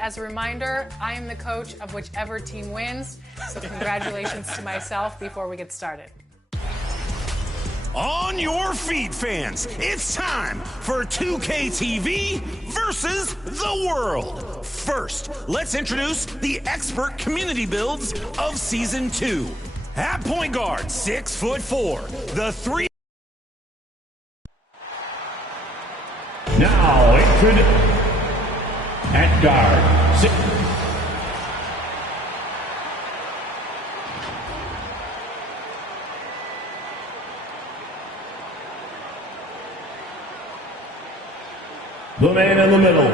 as a reminder, I am the coach of whichever team wins, so congratulations to myself before we get started. On your feet, fans, it's time for 2K TV versus the world. First, let's introduce the expert community builds of Season 2. At point guard, 6'4", the three. Now, at guard, 6. The man in the middle,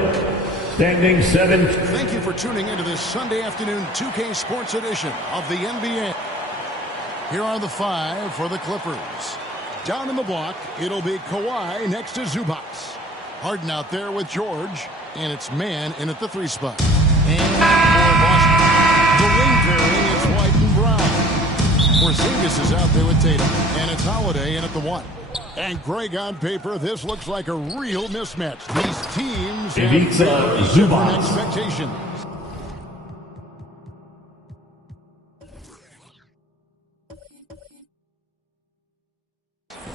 standing 7. Thank you for tuning into this Sunday afternoon 2K Sports edition of the NBA. Here are the 5 for the Clippers. Down in the block, it'll be Kawhi next to Zubac. Harden out there with George, and it's man in at the 3 spot. And for Boston, the wing pairing, it's White and Brown. Porzingis is out there with Tatum, and it's Holiday in at the 1. And Greg, on paper, this looks like a real mismatch. These teams have different expectations.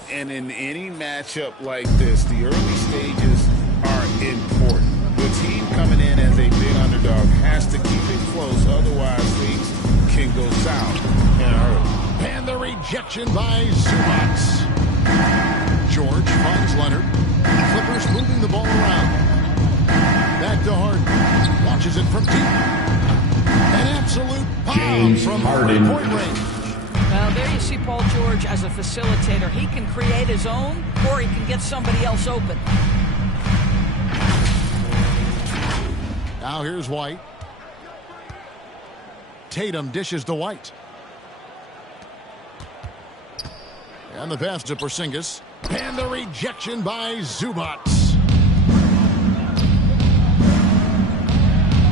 And in any matchup like this, the early stages are important. The team coming in as a big underdog has to keep it close, otherwise things can go south and early. And the rejection by Zubac. George finds Leonard. Clippers moving the ball around. Back to Harden. Launches it from deep. An absolute bomb from three-point range. Well, there you see Paul George as a facilitator. He can create his own, or he can get somebody else open. Now here's White. Tatum dishes to White. And the pass to Porzingis. And the rejection by Zubac.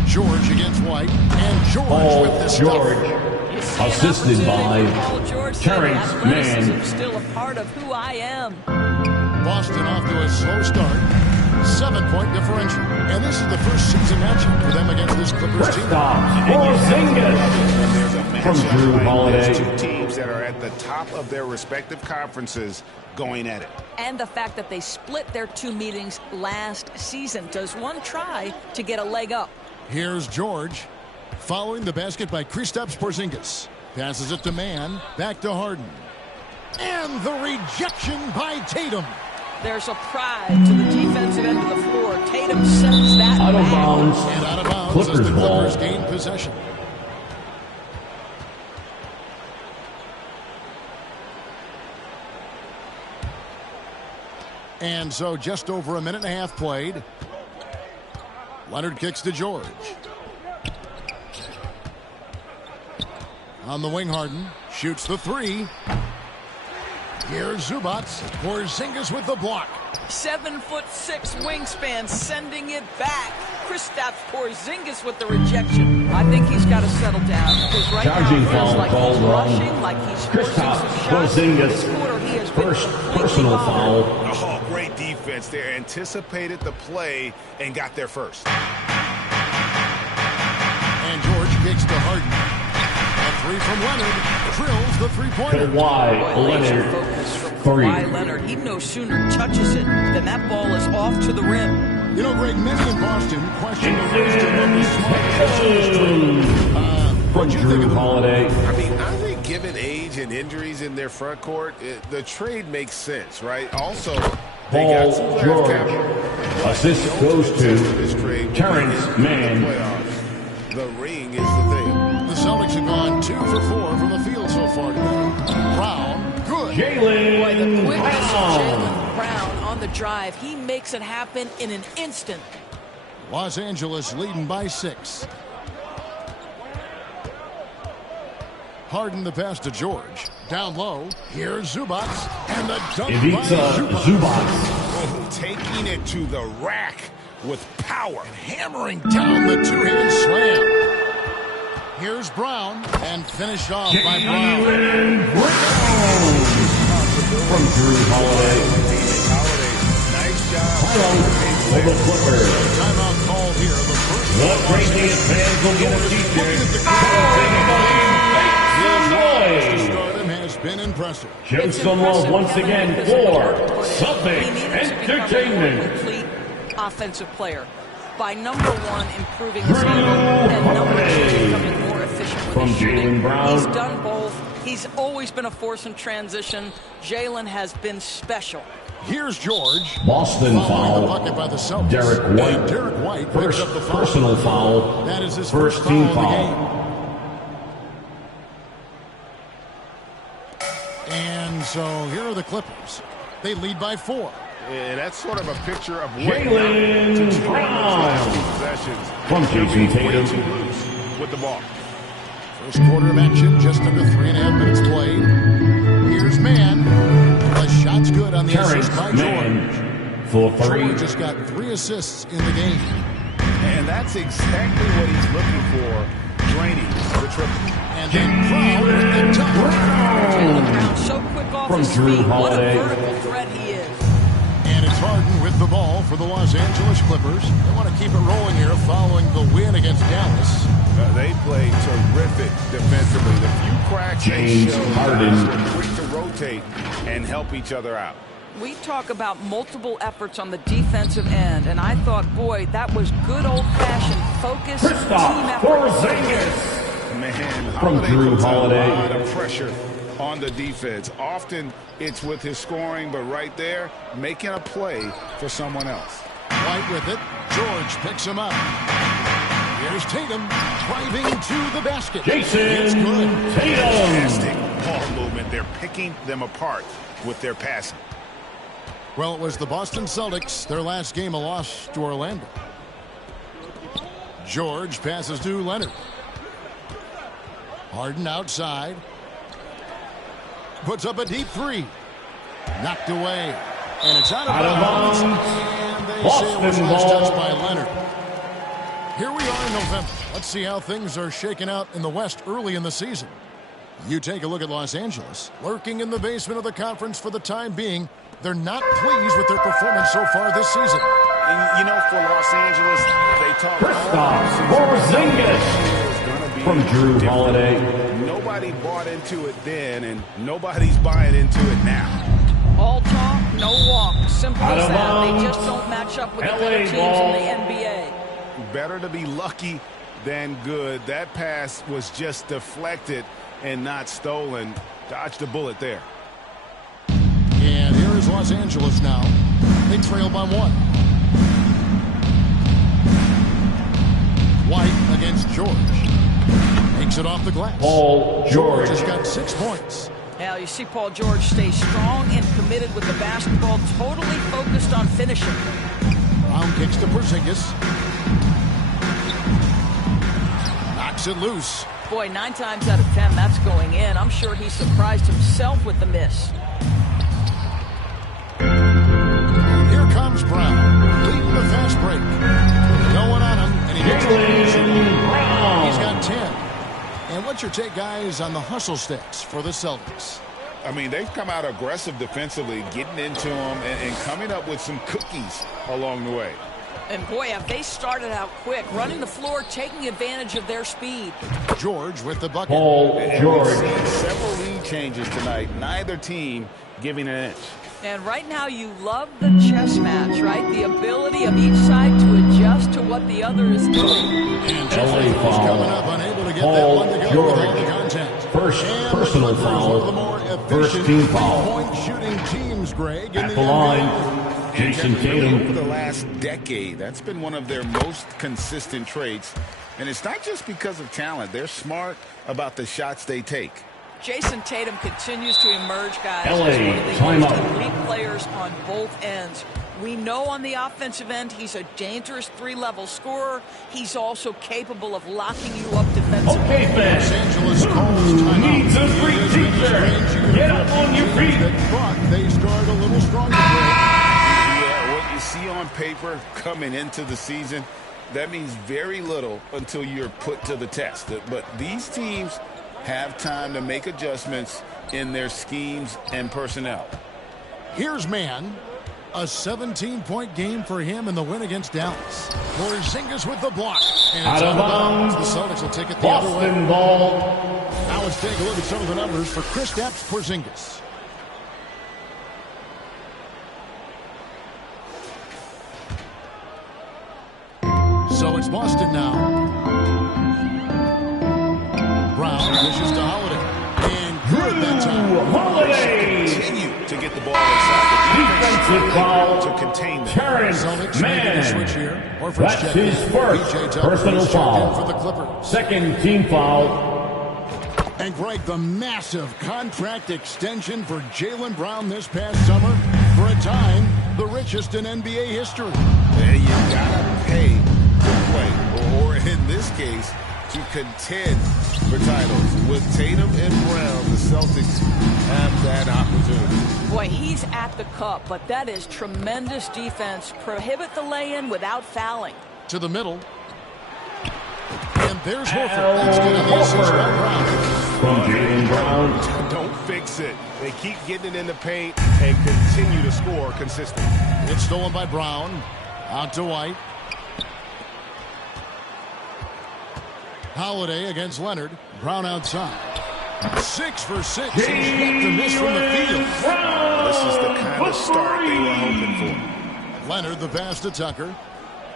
George against White. And George with the stuff. Assisted by Terrence Mann. Still a part of who I am. Boston off to a slow start. 7-point differential. And this is the first season matchup for them against this Clippers team. From Drew Holiday. Two teams that are at the top of their respective conferences going at it. And the fact that they split their 2 meetings last season. Does one try to get a leg up? Here's George. Following the basket by Kristaps Porzingis. Passes it to Mann. Back to Harden. And the rejection by Tatum. There's a pride to the defensive end of the floor. Tatum sends that out of bounds. And out of bounds Clippers as the Clippers ball. gain possession. And so just over a minute and a half played. Leonard kicks to George. On the wing, Harden shoots the 3. Here's Zubac. Porzingis with the block. 7'6" wingspan, sending it back. Kristaps Porzingis with the rejection. I think he's got to settle down because right Charging now it feels like foul he's wrong. rushing, like he's forcing some shots. Porzingis, first personal foul. Oh, great defense there. Anticipated the play and got there first. And George kicks to Harden. A 3 from Leonard. Drills the 3-pointer. Kawhi Leonard. Focus from Kawhi Leonard. He no sooner touches it than that ball is off to the rim. You know, Greg, many in Boston question the wisdom of this trade. What you think of Holiday? I mean, I think given age and injuries in their front court, the trade makes sense, right? Also, they got some George. Assist goes to Terrence Mann. The ring is the thing. The Celtics have gone 2 for 4 from the field so far today. Brown, good. Jaylen Brown on the drive. He makes it happen in an instant. Los Angeles leading by 6. Harden the pass to George. Down low. Here's Zubac. And the dunk by Zubac. Oh, taking it to the rack with power. Hammering down the 2-hand slam. Here's Brown. And finished off by Brown. From Drew Holiday. Nice job. For the Clippers. Timeout called here. The first The craziest fans will get a t-shirt. Has been impressive. Show some love once again for Celtics Entertainment. Complete offensive player. By number one, improving his handle, and number two, becoming more efficient with his shooting. He's done both. He's always been a force in transition. Jalen has been special. Here's George. Boston foul. The bucket by the Celtics. Derek White. Derek White First up the foul. personal foul. That is his first foul team of the foul. game. And so here are the Clippers. They lead by 4. Yeah, that's sort of a picture of what Jalen Brown from Jason Tatum with the ball. First quarter of action, just under 3.5 minutes played. Here's Mann. The shot's good on the assist by George. For 3. George just got 3 assists in the game. And that's exactly what he's looking for, draining the triple. And then Brown with the dunk. Jalen Brown so quick off From his Drew feet. Holiday. What a vertical threat he is. And it's Harden with the ball for the Los Angeles Clippers. They want to keep it rolling here following the win against Dallas. They play terrific defensively. The few cracks James they show, Harden. are quick to rotate and help each other out. We talk about multiple efforts on the defensive end, and I thought, boy, that was good old-fashioned focus, team effort. Man, From Drew puts Holiday. a lot of pressure on the defense. Often it's with his scoring, but right there, making a play for someone else. White with it. George picks him up. Here's Tatum driving to the basket. Jason It's good. Tatum. Fantastic ball movement. They're picking them apart with their passing. Well, it was the Boston Celtics, their last game, a loss to Orlando. George passes to Leonard. Harden outside. Puts up a deep 3. Knocked away. And it's out of bounds. And they say it was last touched by Leonard. Here we are in November. Let's see how things are shaking out in the West early in the season. You take a look at Los Angeles. Lurking in the basement of the conference for the time being. They're not pleased with their performance so far this season. And, you know, for Los Angeles, they talk From Drew Holiday. Nobody bought into it then, and nobody's buying into it now. All talk, no walk. Simple as that. They just don't match up with the better teams in the NBA. Better to be lucky than good. That pass was just deflected and not stolen. Dodged a bullet there. And here is Los Angeles now. They trail by 1. White against George. Takes it off the glass. Paul George. Has got 6 points. Now you see Paul George stay strong and committed with the basketball, totally focused on finishing. Brown kicks to Porzingis. Knocks it loose. Boy, 9 times out of 10, that's going in. I'm sure he surprised himself with the miss. Here comes Brown, leading the fast break. Going on him, and he gets the Brown. He's got 10. And what's your take, guys, on the hustle sticks for the Celtics? I mean, they've come out aggressive defensively, getting into them and coming up with some cookies along the way. And boy, have they started out quick, running the floor, taking advantage of their speed. George with the bucket. Paul George. We've seen several lead changes tonight. Neither team giving an inch. And right now you love the chess match, right? The ability of each side to adjust to what the other is doing. And LA foul. Coming up, unable to get that one to go with all the contact. First personal foul. First team foul. Point shooting teams, Greg. At the line, Jason Tatum. Over the last decade, that's been one of their most consistent traits. And it's not just because of talent. They're smart about the shots they take. Jason Tatum continues to emerge, guys, LA, as one of the time most out. elite players on both ends. We know on the offensive end he's a dangerous 3-level scorer. He's also capable of locking you up defensively. Okay, fans. Los Angeles calls timeout. Needs a free teacher. Get up on your feet. But they start a little stronger. Yeah, what you see on paper coming into the season, that means very little until you're put to the test. But these teams have time to make adjustments in their schemes and personnel. Here's Mann. A 17-point game for him in the win against Dallas. Porzingis with the block. And Out of bounds. The Celtics will take it the other way. Boston ball. Now let's take a look at some of the numbers for Kristaps Porzingis. So it's Boston now. Brown dishes to Holiday. And good that time. Holiday. Continue to get the ball inside the Defensive foul. to contain them. Terrence Celtics making a switch Mann. here. That's his first personal foul. For the Clippers. Second team foul. And Greg, the massive contract extension for Jaylen Brown this past summer. For a time, the richest in NBA history. And you gotta pay to play, or in this case, to contend for titles. With Tatum and Brown, the Celtics have that opportunity. Boy, he's at the cup, but that is tremendous defense. Prohibit the lay-in without fouling. To the middle. And there's Horford. That's going to be a 6 by Brown. From Jaylen Brown. Don't fix it. They keep getting it in the paint and continue to score consistently. It's stolen by Brown. Out to White. Holiday against Leonard. Brown outside. 6 for 6. He's yet to miss from the field. This is the kind of start they were hoping for. Leonard the pass to Tucker.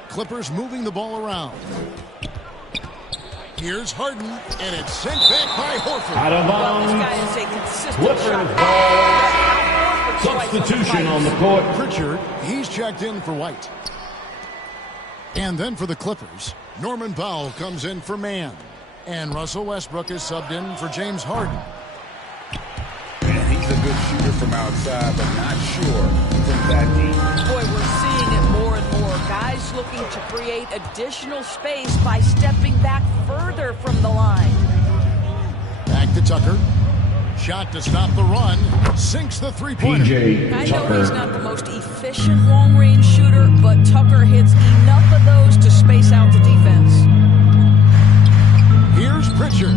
Clippers moving the ball around. Here's Harden, and it's sent back by Horford. Out of Well, this bounds. guy is a consistent Clippers shot. ball. Substitution on the court. Pritchard, he's checked in for White. And then for the Clippers, Norman Powell comes in for Mann. And Russell Westbrook is subbed in for James Harden. And he's a good shooter from outside, but not sure from that deep. Boy, we're seeing it more and more. Guys looking to create additional space by stepping back further from the line. Back to Tucker. Shot to stop the run. Sinks the three-pointer. PJ I know he's not Tucker. the most efficient long-range shooter, but Tucker hits enough of those to space out the defense. Here's Pritchard.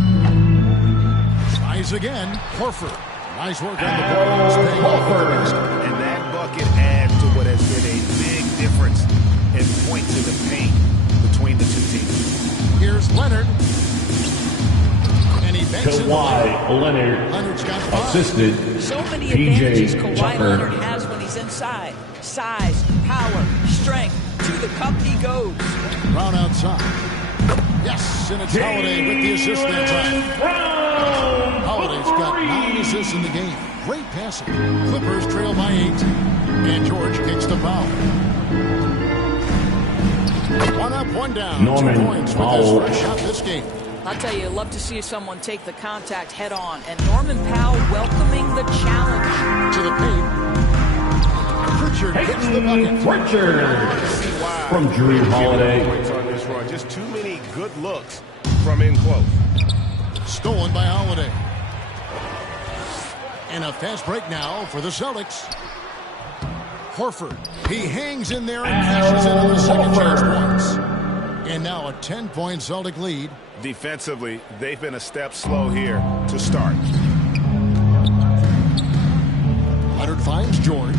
Tries again. Horford. Nice work on the ball. Staying off the basket. And that bucket adds to what has been a big difference in points in the paint between the two teams. Here's Leonard. And he banks it. Kawhi Leonard. Leonard's got 5. Assisted. So many advantages PJ Kawhi Leonard Tucker. has when he's inside. Size, power, strength. To the cup he goes. Brown outside. Yes, and it's Holiday with the assist that time. Brown. Holiday's got 9 assists in the game. Great passing. Clippers trail by 8. And George kicks the foul. 1 up, 1 down. Norman 2 points with his Powell. first shot this game. I'll tell you, love to see someone take the contact head on. And Norman Powell welcoming the challenge. To the paint. Pritchard hits the bucket. Pritchard. From Drew Holiday. Points on this run. Just too many good looks from in close. Stolen by Holiday. And a fast break now for the Celtics. Horford. He hangs in there and cashes in on the second chance points. And now a 10-point Celtic lead. Defensively, they've been a step slow here to start. Leonard finds George.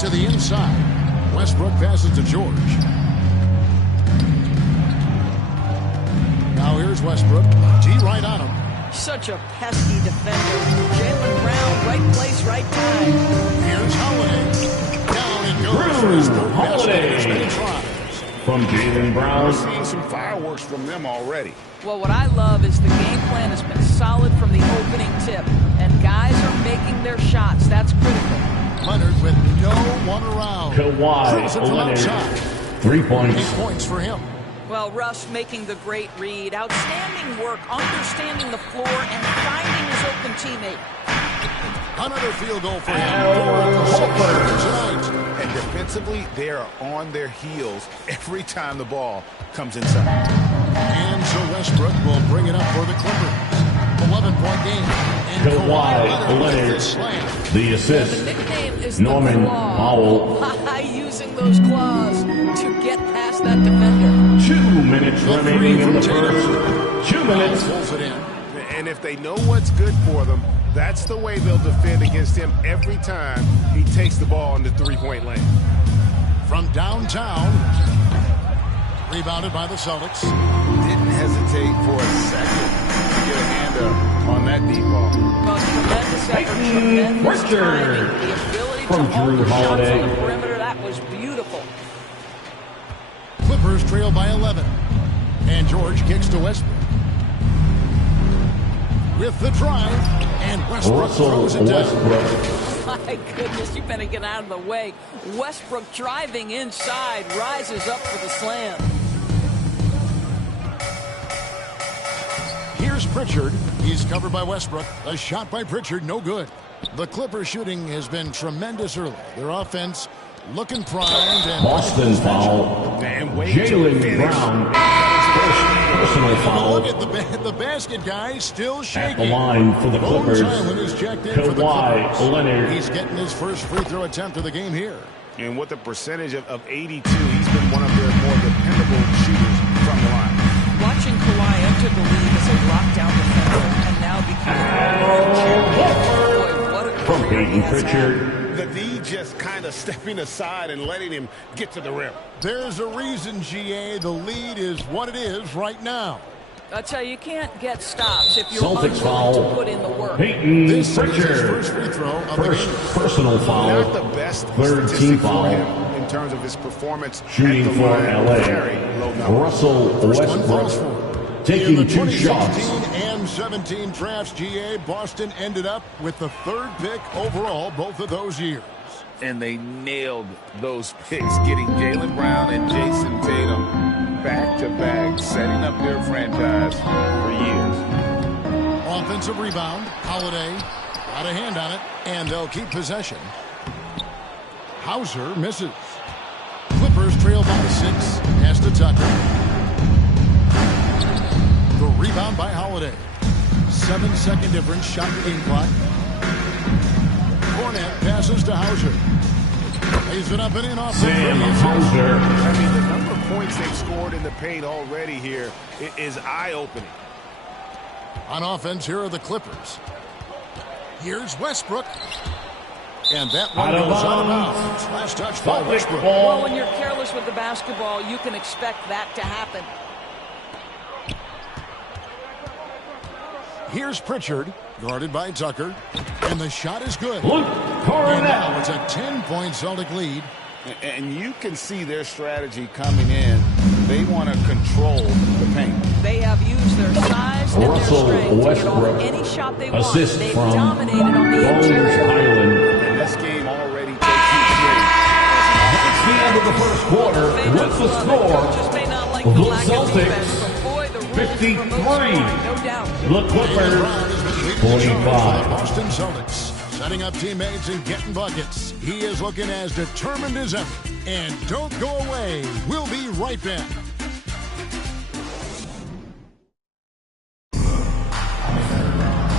To the inside. Westbrook passes to George. Now here's Westbrook. T right on him. Such a pesky defender. Jaylen Brown, right place, right time. Here's Holiday. Down it goes for his third basket in as many Holiday. tries. From Jaylen Brown. We're seeing some fireworks from them already. Well, what I love is the game plan has been solid from the opening tip. And guys are making their shots. That's critical. Leonard with no one around. Kawhi Drills it from Leonard. outside. 3 points. 8 points for him. Well, Russ making the great read. Outstanding work, understanding the floor, and finding his open teammate. Another field goal for him. 4 for 6 tonight. And defensively, they are on their heels every time the ball comes inside. And so Westbrook will bring it up for the Clippers. 11-point game. And Kawhi with Leonard. the slam. The The assist. nickname is Norman the Claw. Powell. Using those claws to get past that defender. 2 minutes The remaining three in the from Tatum. first. 2 minutes. Pulls it in. And if they know what's good for them, That's the way they'll defend against him every time he takes the ball in the three-point lane. From downtown, rebounded by the Celtics. Didn't hesitate for a second to get a hand up on that deep ball. Tremendous effort, tremendous timing, the ability From to hold Drew the shots Holiday. on the perimeter. That was beautiful. Clippers trail by 11. And George kicks to Westbrook. With the drive, and Westbrook throws it down. My goodness, you better get out of the way. Westbrook driving inside, rises up for the slam. Here's Pritchard. He's covered by Westbrook. A shot by Pritchard, no good. The Clippers shooting has been tremendous early. Their offense looking primed. And Boston foul. Jaylen Brown. Personal foul. Look at the basket, guys, still shaking. At the line for the Clippers. Is checked in for the Kawhi Clippers. Leonard. He's getting his first free throw attempt of the game here. And with a percentage of 82, he's been one of their more dependable shooters from the line. Watching Kawhi enter the league as a lockdown defender and now becoming a From Peyton Pritchard. The D just kind of stepping aside and letting him get to the rim. There's a reason, GA. The lead is what it is right now. I tell you can't get stops if you're Celtics unwilling foul. to put in the work. Peyton This is his Pritchard. first free throw of the First game. personal foul. Not the best Third statistic team for foul. him in terms of his performance. Shooting at the for line. Very low LA. number. Russell First one falls Westbrook. for him. In Taking the 2 shots. 2016 and 17 drafts, GA, Boston ended up with the 3rd pick overall both of those years. And they nailed those picks, getting Jaylen Brown and Jason Tatum back-to-back, setting up their franchise for years. Offensive rebound. Holiday got a hand on it, and they'll keep possession. Hauser misses. Clippers trail by 6. Pass to Tucker. The rebound by Holiday. 7-second difference. Shot the game clock. Cornet passes to Hauser. He's been up and in off the Sam three. Hauser. I mean, the number of points they've scored in the paint already here is eye-opening. On offense, here are the Clippers. Here's Westbrook. And that one Out of goes out of bounds. bounds. Last touch by Celtic Westbrook. ball. Well, when you're careless with the basketball, you can expect that to happen. Here's Pritchard, guarded by Tucker. And the shot is good. Luke And Cornet. now it's a 10-point Celtic lead. And you can see their strategy coming in. They want to control the paint. They have used their size and their Russell strength to get Westbrook. off any shot they want. Assist They've from dominated on the Bones interior. Highland. And this game already takes you straight. It's the end of the first quarter with the score. Coaches may not like The the lack of Celtics, defense, but boy, the rules 53. promote scoring, no doubt. The Clippers, Brown has been leading the charge for the 45. Boston Celtics. Setting up teammates and getting buckets. He is looking as determined as ever. And don't go away. We'll be right back.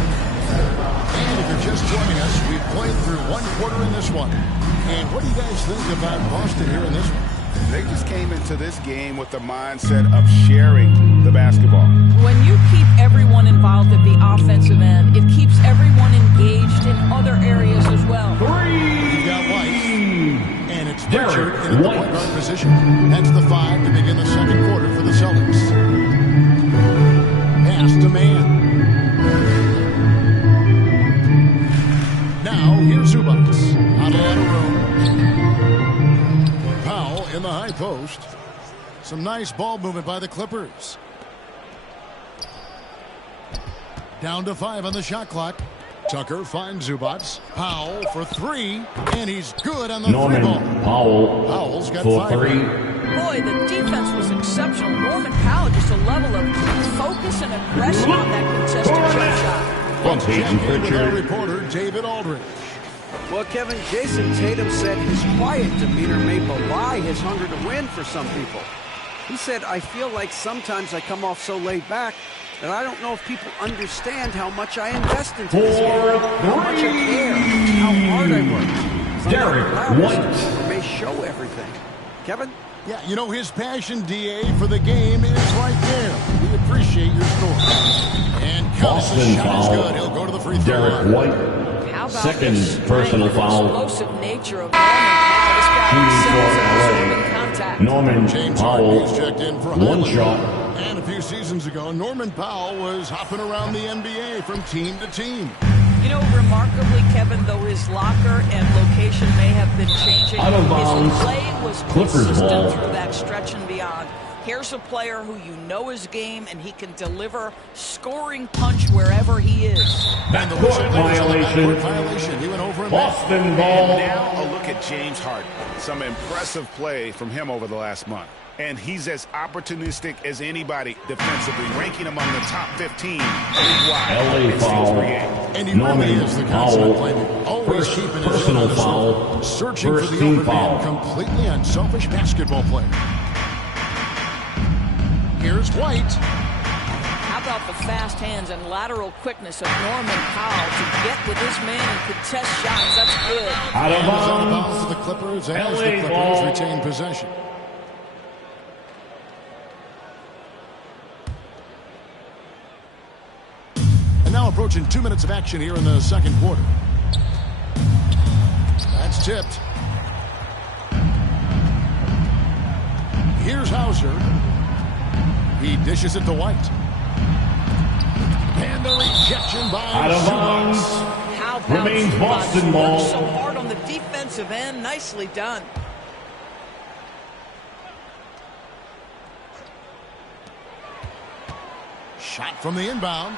And if you're just joining us, we've played through 1 quarter in this one. And what do you guys think about Boston here in this one? They just came into this game with the mindset of sharing the basketball. When you keep everyone involved at the offensive end, it keeps everyone engaged in other areas as well. You've got White, and it's Pritchard Derek in the White. point guard position. That's the 5 to begin the second quarter for the Celtics. Pass to Man. Now here's Zubac. Not a lot of room. Powell in the high post. Some nice ball movement by the Clippers. Down to 5 on the shot clock. Tucker finds Zubac. Powell for 3, and he's good on the Norman 3 ball. Powell Powell's got for 5. 3. Boy, the defense was exceptional. Norman Powell, just a level of focus and aggression on that contested jump shot. From Peyton With our Pritchard. reporter, David Aldridge. Well, Kevin, Jason Tatum said his quiet demeanor may belie his hunger to win for some people. He said, I feel like sometimes I come off so laid back that I don't know if people understand how much I invest into this game, how much I care, how hard I work. Some Derek loudness White. may show everything. Kevin? Yeah, you know, his passion, DA, for the game is right there. We appreciate your story. And Boston the shot is foul. good. He'll go to the free throw Derek line. White. How about Second this personal strength and foul. explosive nature of This guy excels at absorbing contact. Norman James Powell. Harden is checked in for One Highland. shot. And a few seasons ago, Norman Powell was hopping around the NBA from team to team. You know, remarkably, Kevin, though his locker and location may have been changing, Out of bounds. his play was Clippers consistent ball. through that stretch and beyond. Here's a player who you know his game, and he can deliver scoring punch wherever he is. Backcourt violation. He went over and Boston And ball. now a look at James Harden. Some impressive play from him over the last month. And he's as opportunistic as anybody defensively, ranking among the top 15 league-wide LA in steals foul. per game. And he Norman really is the constant Powell. playmaker. Always First keeping his personal head on the foul. side, searching First for the team open foul. man. Completely unselfish basketball player. Here's White. How about the fast hands and lateral quickness of Norman Powell to get with his man and contest shots? That's good. Out of And it's on the bounds. bounce to the Clippers as LA the Clippers ball. retain possession. And now approaching 2 minutes of action here in the second quarter. That's tipped. Here's Hauser. He dishes it to White. And the rejection by Out of bounds. How about Remains Zubac? Boston He ball. worked so hard on the defensive end. Nicely done. Shot from the inbound.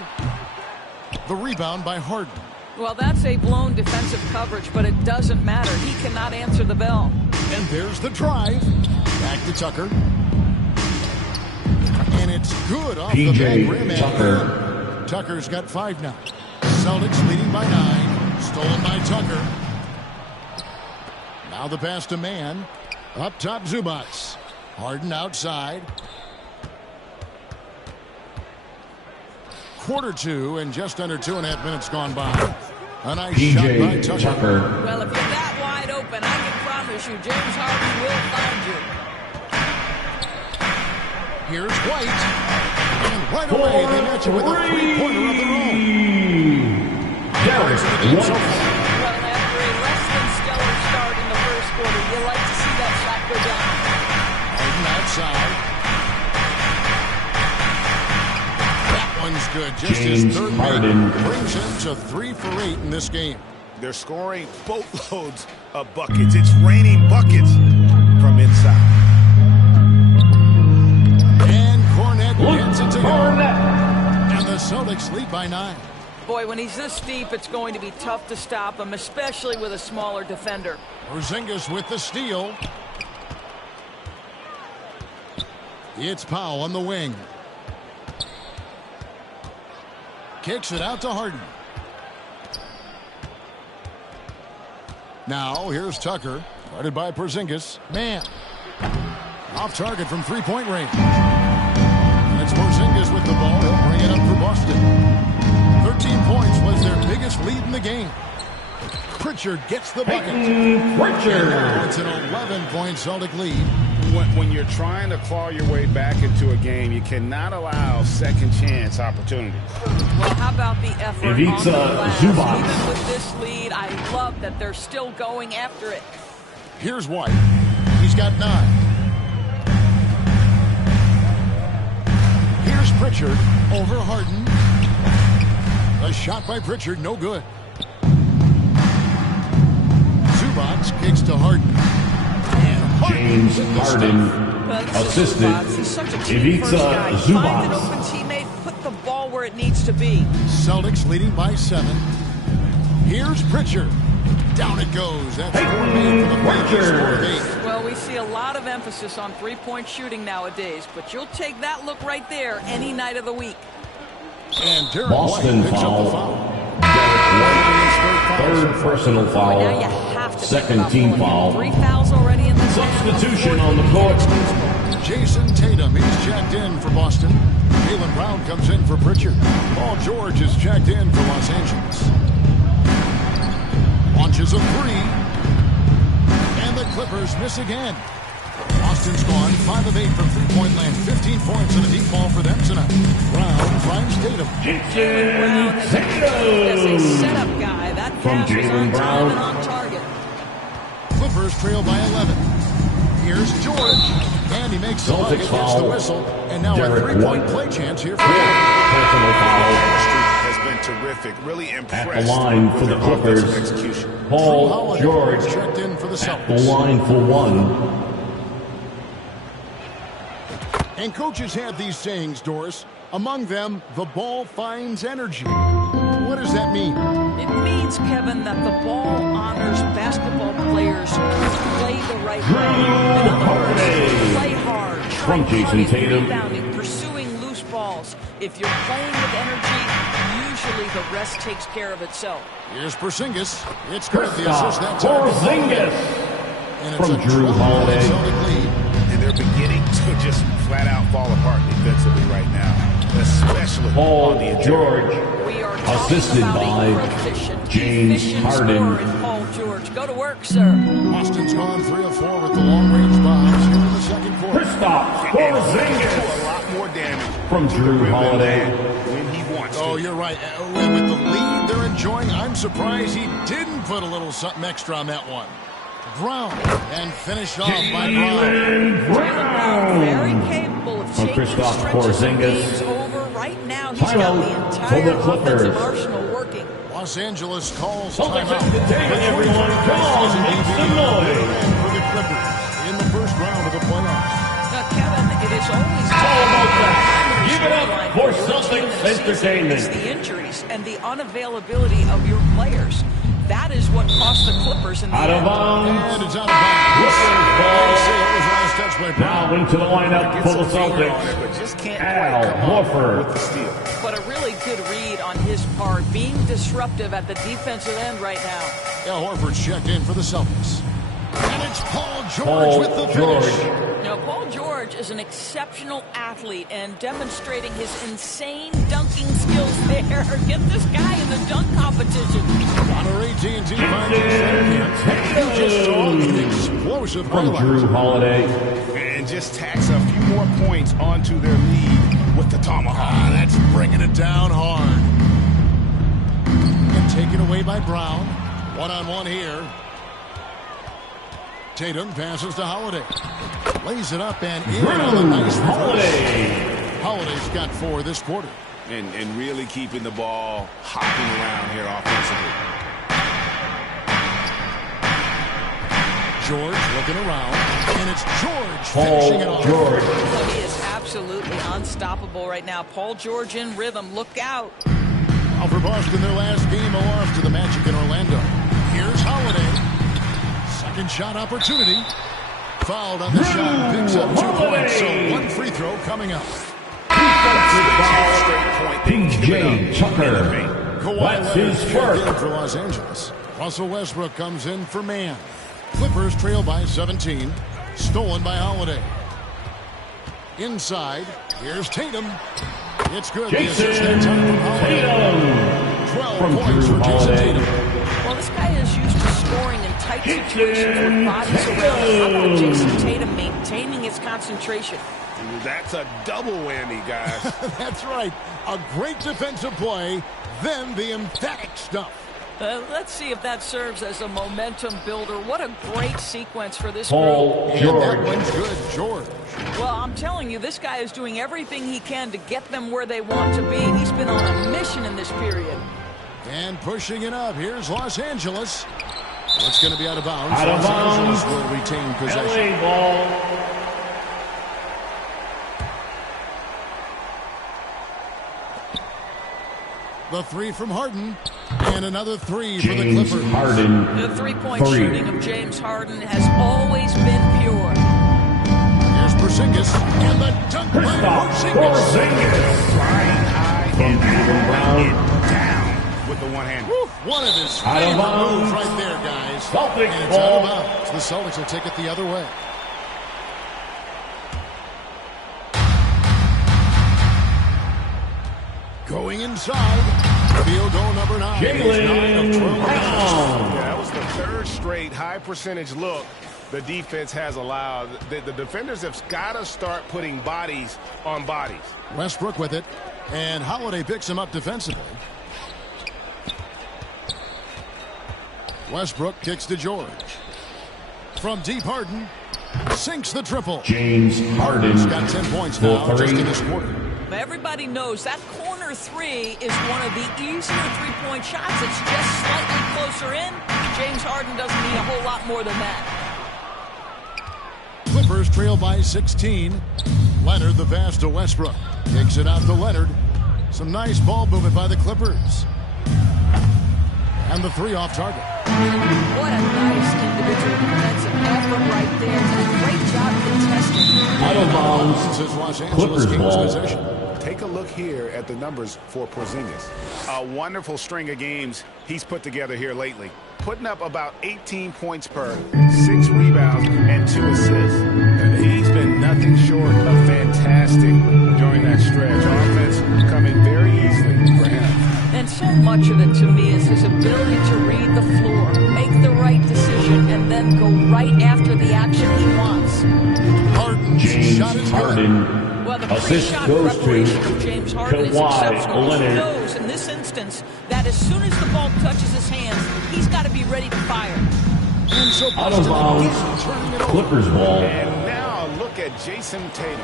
The rebound by Harden. Well, that's a blown defensive coverage, but it doesn't matter. He cannot answer the bell. And there's the drive. Back to Tucker. And it's good off the PJ back rim. Tucker. Tucker's got 5 now. Celtics leading by 9. Stolen by Tucker. Now the pass to Mann. Up top, Zubac. Harden outside. Quarter 2 and just under 2.5 minutes gone by. A nice shot by PJ Tucker. Tucker. Well, if you're that wide open, I can promise you James Harden will find you. Here's White. And right away, they match it with a three-pointer of their own. Derek White. Well, after a less than stellar start in the first quarter, you like to see that shot go down. Harden outside. That one's good. Just James his third Harden. make brings him to 3 for 8 in this game. They're scoring boatloads of buckets. It's raining buckets from inside. And Cornet Luke gets it to go. Cornet. And the Celtics lead by 9. Boy, when he's this deep, it's going to be tough to stop him, especially with a smaller defender. Porzingis with the steal. It's Powell on the wing. Kicks it out to Harden. Now here's Tucker. Guarded by Porzingis. Man. Off target from three-point range. And it's Porzingis with the ball. He'll bring it up for Boston. 13 points was their biggest lead in the game. Pritchard gets the bucket. Pritchard. It's an 11-point Celtic lead. When you're trying to claw your way back into a game, you cannot allow second chance opportunities. Well, how about the effort on Ivica the glass? Zubac. Even with this lead, I love that they're still going after it. Here's White. He's got 9. Here's Pritchard over Harden. A shot by Pritchard, no good. Zubac kicks to Harden. And Harden James with the Harden stuff. Well, this is assisted Zubac. He's such a team-first Ivica guy. Find an Zubac. open teammate, put the ball where it needs to be. Celtics leading by 7. Here's Pritchard. Down it goes. That's 4 made for the Pacers, score of 8. Well, we see a lot of emphasis on three-point shooting nowadays, but you'll take that look right there any night of the week. And Derek Boston White picks up the foul. foul. Third personal Now you foul. have to Second think about team pulling in. foul. 3 fouls already in this game. Substitution on the court. Jason Tatum is checked in for Boston. Jaylen Brown comes in for Pritchard. Paul George is checked in for Los Angeles. Launches a 3. And the Clippers miss again. Boston Boston's gone 5 of 8 from three-point land. 15 points and a deep ball for them tonight. Brown finds Tatum. Brown as a setup guy. That pass was on time and on target. Clippers trail by 11. Here's George. And he makes the bucket, gets the whistle. And now a three-point play chance here for Personal foul. Has been terrific. Really impressed. At the line for the Clippers, Paul George checked in for the at the Celtics. line for 1. And coaches have these sayings, Doris. Among them, the ball finds energy. What does that mean? It means, Kevin, that the ball honors basketball players who play the right way. In other words, play hard, try hard, rebounding, pursuing loose balls. If you're playing with energy, usually the rest takes care of itself. Here's Porzingis. It's good. The assist that time. Porzingis And from Drew Holiday. And they're beginning to just flat out fall apart defensively right now, especially Paul on the George, We are assisted about by a proficient, James efficient Harden. scorer in Paul George. Go to work, sir. Boston's gone 3 of 4 with the long-range bombs here in the second quarter. Kristaps Porzingis a lot more damage from Drew Holiday. when he wants to. Oh, you're right. With the lead they're enjoying, I'm surprised he didn't put a little something extra on that one. Brown, and finished off by Brown. Very capable of taking Kristaps stretches of Porzingis. games over. Right now, he's Timeout got the for entire the Clippers. offensive arsenal working. Los Angeles calls Celtics timeout. at the table, everyone. Come on, make some noise. For the Clippers in the first round of the playoffs. Now, Kevin, it is always How about that? Give it up Line for your team Celtics in a season entertainment. is the injuries and the unavailability of your players. That is what cost the Clippers in the Out of end. bounds. And it's out of bounds. Clippers It ball. was last touch by Brown. Now into the lineup Gets for the a finger on it, Celtics. but just can't Al quite come up Horford. with the steal. But a really good read on his part, being disruptive at the defensive end right now. Al Horford's checked in for the Celtics. And it's Paul George Paul with the George. finish. Now, Paul George is an exceptional athlete and demonstrating his insane dunking skills there. Get this guy in the dunk competition. On our AT&T You just saw the explosive From highlights. Drew Holiday. And just tacks a few more points onto their lead with the tomahawk. That's bringing it down hard. And taken away by Brown. One-on-one here. Tatum passes to Holiday. Lays it up and in on a nice reverse. Holiday. Holiday's got 4 this quarter. And really keeping the ball hopping around here offensively. George looking around. And it's George Paul finishing it off. George. Well, he is absolutely unstoppable right now. Paul George in rhythm. Look out. Now for Boston, their last game, a loss to the Magic in Orlando. Here's Holiday. Second shot opportunity. Fouled on the shot. Picks up 2 points. So 1 free throw coming up. PJ Tucker. Kawhi That's Leonard his checked work. in for Los Angeles. Russell Westbrook comes in for man. Clippers trail by 17. Stolen by Holiday. Inside. Here's Tatum. It's good. The assist that time from Holiday. Tatum. 12 From points Drew for Jason Holiday. Tatum. Well, this guy is used to scoring in tight situations with bodies around. How about Jason Tatum maintaining his concentration? That's a double whammy, guys. That's right. A great defensive play, then the emphatic stuff. Let's see if that serves as a momentum builder. What a great sequence for this Paul group. And that George. one's good, George. Well, I'm telling you, this guy is doing everything he can to get them where they want to be. He's been on a mission in this period. And pushing it up. Here's Los Angeles. It's going to be out of bounds. Out of Los bounds. Angeles will retain possession. LA ball. The 3 from Harden. And another 3 for the James Clippers. Harden. The three-point Three. shooting of James Harden has always been pure. Here's Porzingis. And the dunk by Kristaps Porzingis. Porzingis. From Jaylen Brown. Down with the one hand. One of his Out of favorite bounds. moves right there, guys. Celtics and it's ball. out of bounds. The Celtics will take it the other way. Going inside. Field goal number 9. He's 9 of Jaylen 12. Brown. Yeah, that was the third straight high percentage look the defense has allowed. The defenders have got to start putting bodies on bodies. Westbrook with it, and Holiday picks him up defensively. Westbrook kicks to George. From deep, Harden sinks the triple. James Harden. He's got 10 points now just in this quarter. Everybody knows that corner three is one of the easier three-point shots. It's just slightly closer in. James Harden doesn't need a whole lot more than that. Clippers trail by 16. Leonard the pass to Westbrook. Kicks it out to Leonard. Some nice ball movement by the Clippers. And the three off target. What a nice individual defensive effort right there. Did a great job contesting. Out of bounds. This is Los Angeles Kings possession. Take a look here at the numbers for Porzingis. A wonderful string of games he's put together here lately. Putting up about 18 points per, 6 rebounds, and 2 assists. And he's been nothing short of fantastic during that stretch. Offense coming very easily for him. And so much of it to me is his ability to read the floor, make the right decision, and then go right after the action he wants. Harden shot is good. Well, the assist pre-shot goes preparation to of James Harden is Kawhi exceptional. Leonard. He knows in this instance that as soon as the ball touches his hands, he's got to be ready to fire. And so Out of bounds. Clippers ball. And now look at Jason Tatum.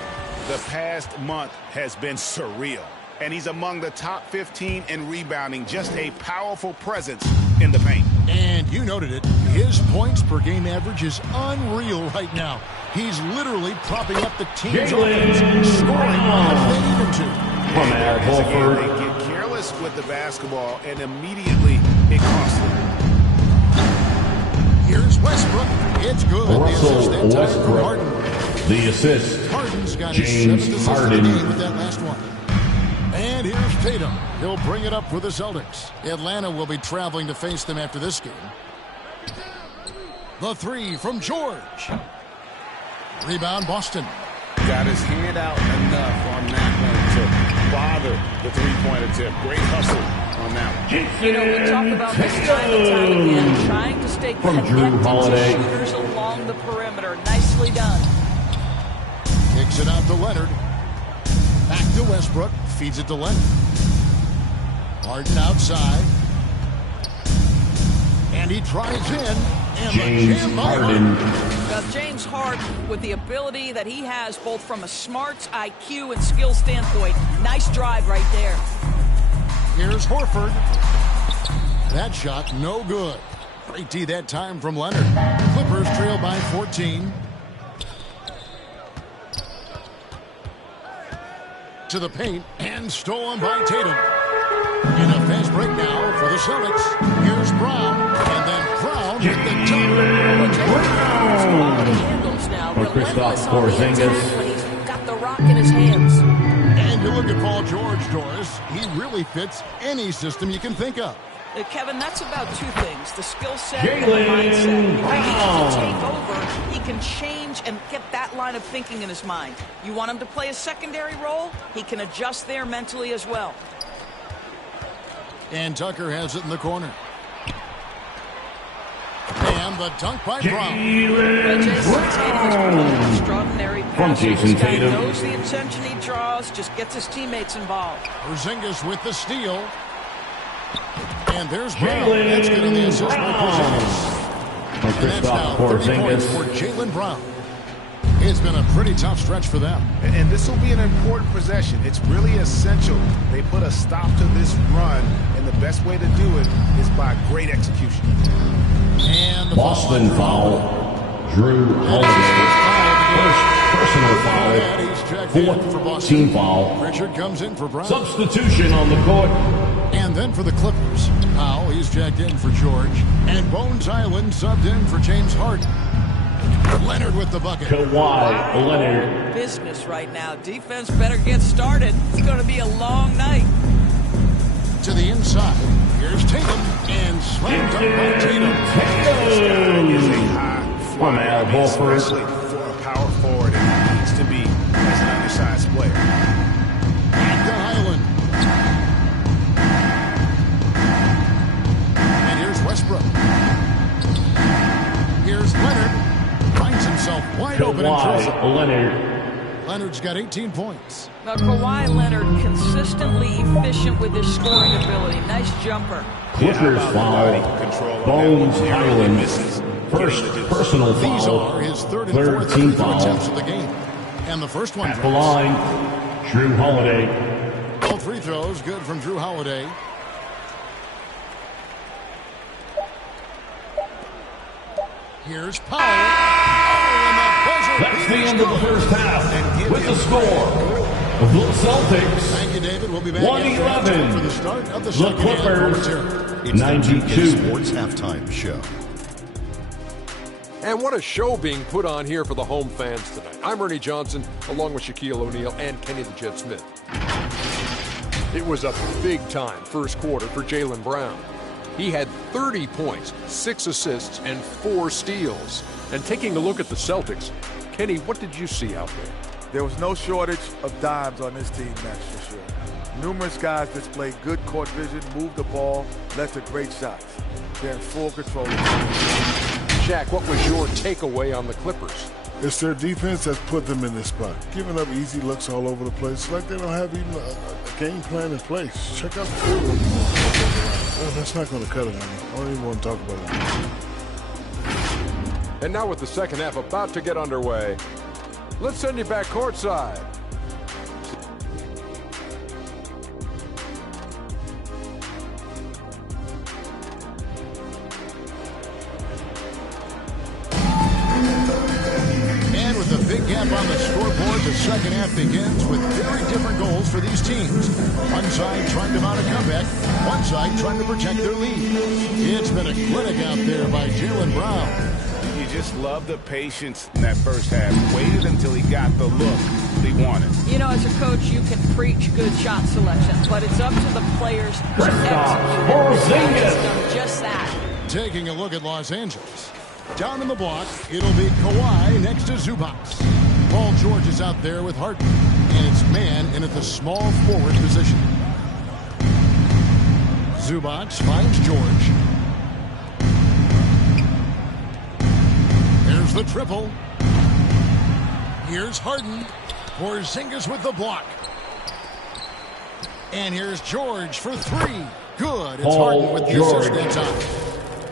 The past month has been surreal. And he's among the top 15 in rebounding. Just a powerful presence in the paint. And you noted it. His points per game average is unreal right now. He's literally propping up the team's offense, scoring more than they need him to. From Al They Horford. get careless with the basketball, and immediately it costs them. Here's Westbrook. It's good. The assist that time from Westbrook. Harden. The assist. Harden's got his James 7th assist of the Harden. game with that last one. And here's Tatum. He'll bring it up for the Celtics. Atlanta will be traveling to face them after this game. The three from George. Rebound, Boston. Got his hand out enough on that one to bother the three-point attempt. Great hustle on that one. You know, we talk about this time and time again, trying to stay From Drew connected Holiday. to shooters along the perimeter. Nicely done. Kicks it out to Leonard. Back to Westbrook. Feeds it to Leonard. Harden outside. And he drives in. And James Harden. Now, James Harden, with the ability that he has both from a smarts, IQ, and skill standpoint, nice drive right there. Here's Horford. That shot, no good. Great D that time from Leonard. Clippers trail by 14. To the paint, and stolen by Tatum. In a fast break now for the Celtics. Here's Brown, and then Brown with the Quality handles now. For Kristaps Relentless on the Porzingis. attack when he's got the rock in his hands. And you look at Paul George, Doris. He really fits any system you can think of. Kevin, that's about two things. The skill set and the Jaylen mindset. When he Brown. needs to take over, he can change and get that line of thinking in his mind. You want him to play a secondary role? He can adjust there mentally as well. And Tucker has it in the corner. And the dunk by Brown. Jason Tatum is really an extraordinary From passer. Jason This guy Tatum. knows the attention he draws, just gets his teammates involved. Porzingis with the steal. And there's Brown. That's good on the assist by Porzingis. From And that's now 30 points for Porzingis. Jaylen Brown. It's been a pretty tough stretch for them. And this will be an important possession. It's really essential they put a stop to this run, and the best way to do it is by great execution. And the Boston foul. Drew Holiday. First personal And he's checked in for foul. Boston. Team foul. Richard comes in for Brown. Substitution on the court. And then for the Clippers, Powell, he's checked in for George. And Bones Island subbed in for James Harden. Leonard with the bucket. Kawhi Leonard. Business right now. Defense better get started. It's going to be a long night. To the inside. Here's Tatum. And slam dunk by Tatum. This guy is a high From flyer, Al Horford. especially for a power forward, and he needs to be as an undersized player. And to Highland. And here's Westbrook. Here's Leonard. Leonard. Leonard's got 18 points. Now, Kawhi Leonard consistently efficient with his scoring ability. Nice jumper. Clippers foul. Bones Highland. First personal These foul. are his third and fourth free throw attempts of the game. And the first one At the drops. line, Drew Holiday. All free throws good from Drew Holiday. Here's Powell. That's the end of the first half. With the score, the Celtics. Thank you, David. We'll be back 1-11. for the start of the The second half. Clippers, It's the 92. 2K Sports Halftime Show. And what a show being put on here for the home fans tonight. I'm Ernie Johnson, along with Shaquille O'Neal and Kenny the Jet Smith. It was a big-time first quarter for Jaylen Brown. He had 30 points, 6 assists, and 4 steals. And taking a look at the Celtics, Kenny, what did you see out there? There was no shortage of dimes on this team, that's for sure. Numerous guys displayed good court vision, moved the ball, led to great shots. They're in full control of the game. Shaq, what was your takeaway on the Clippers? It's their defense that's put them in this spot. Giving up easy looks all over the place. It's like they don't have even a game plan in place. Check out the field. Well, that's not going to cut it on me. I don't even want to talk about it. And now with the second half about to get underway, let's send you back courtside. And with a big gap on the scoreboard, the second half begins with very different goals for these teams. One side trying to mount a comeback, one side trying to protect their lead. It's been a clinic out there by Jaylen Brown. You just love the patience in that first half. Waited until he got the look he wanted. You know, as a coach, you can preach good shot selection, but it's up to the players to execute. He's done just that. Taking a look at Los Angeles. Down in the block, it'll be Kawhi next to Zubac. Paul George is out there with Harden, and it's man in at the small forward position. Zubac finds George. There's the triple. Here's Harden. Porzingis with the block. And here's George for three. Good. It's Harden with the assist that time.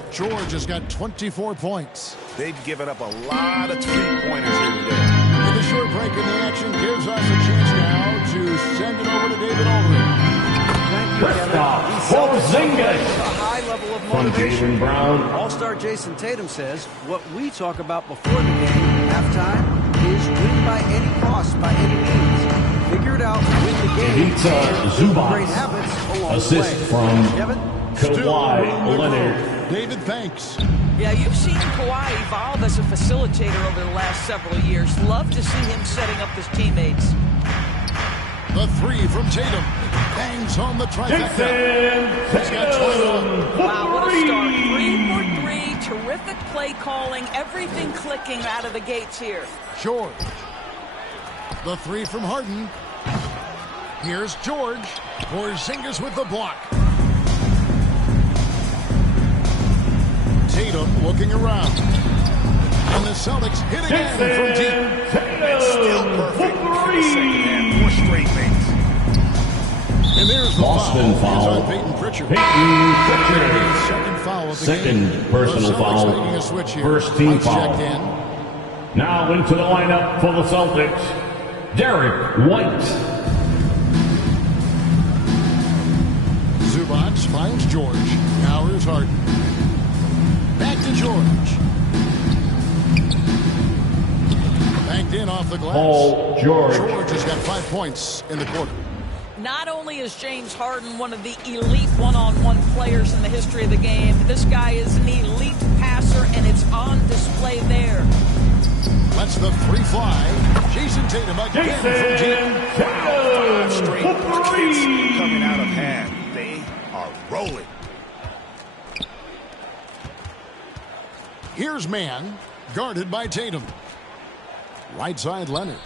George has got 24 points. They've given up a lot of three-pointers here today. And the short break in the action gives us a chance now to send it over to David Aldridge. Thank you, Kevin. Porzingis. A high level of From motivation. Jaylen Brown. All-star Jason Tatum says what we talk about before the game, halftime, is win by any cost, by any means. Figure it out, win the game. Pizza Zubac. Great habits along Assist the way. from Kevin? Kawhi Leonard. David, thanks. Yeah, you've seen Kawhi evolve as a facilitator over the last several years. Love to see him setting up his teammates. The three from Tatum. Bangs home the trifecta. He's got 21. Wow, what a start. 3 for 3. Terrific play calling. Everything clicking out of the gates here. George. The three from Harden. Here's George. Porzingis with the block. Tatum looking around. And the Celtics hit again from deep. It's still perfect for the second half. 4 straight makes. And there's the Boston foul. foul. It's on Peyton Pritchard. Second foul of the Second game. personal The Celtics foul. making a switch here. First team Mike's foul. checked in. Now into the lineup for the Celtics, Derek White. Zubac finds George. Now here's Harden. Back to George. Banked in off the glass. Paul George. George has got 5 points in the quarter. Not only is James Harden one of the elite one-on-one players in the history of the game, this guy is an elite passer, and it's on display there. Lets the three fly. Jason Tatum again from deep. Wow, 5 straight buckets coming out of hand. They are rolling. Here's man, guarded by Tatum. Right side, Leonard.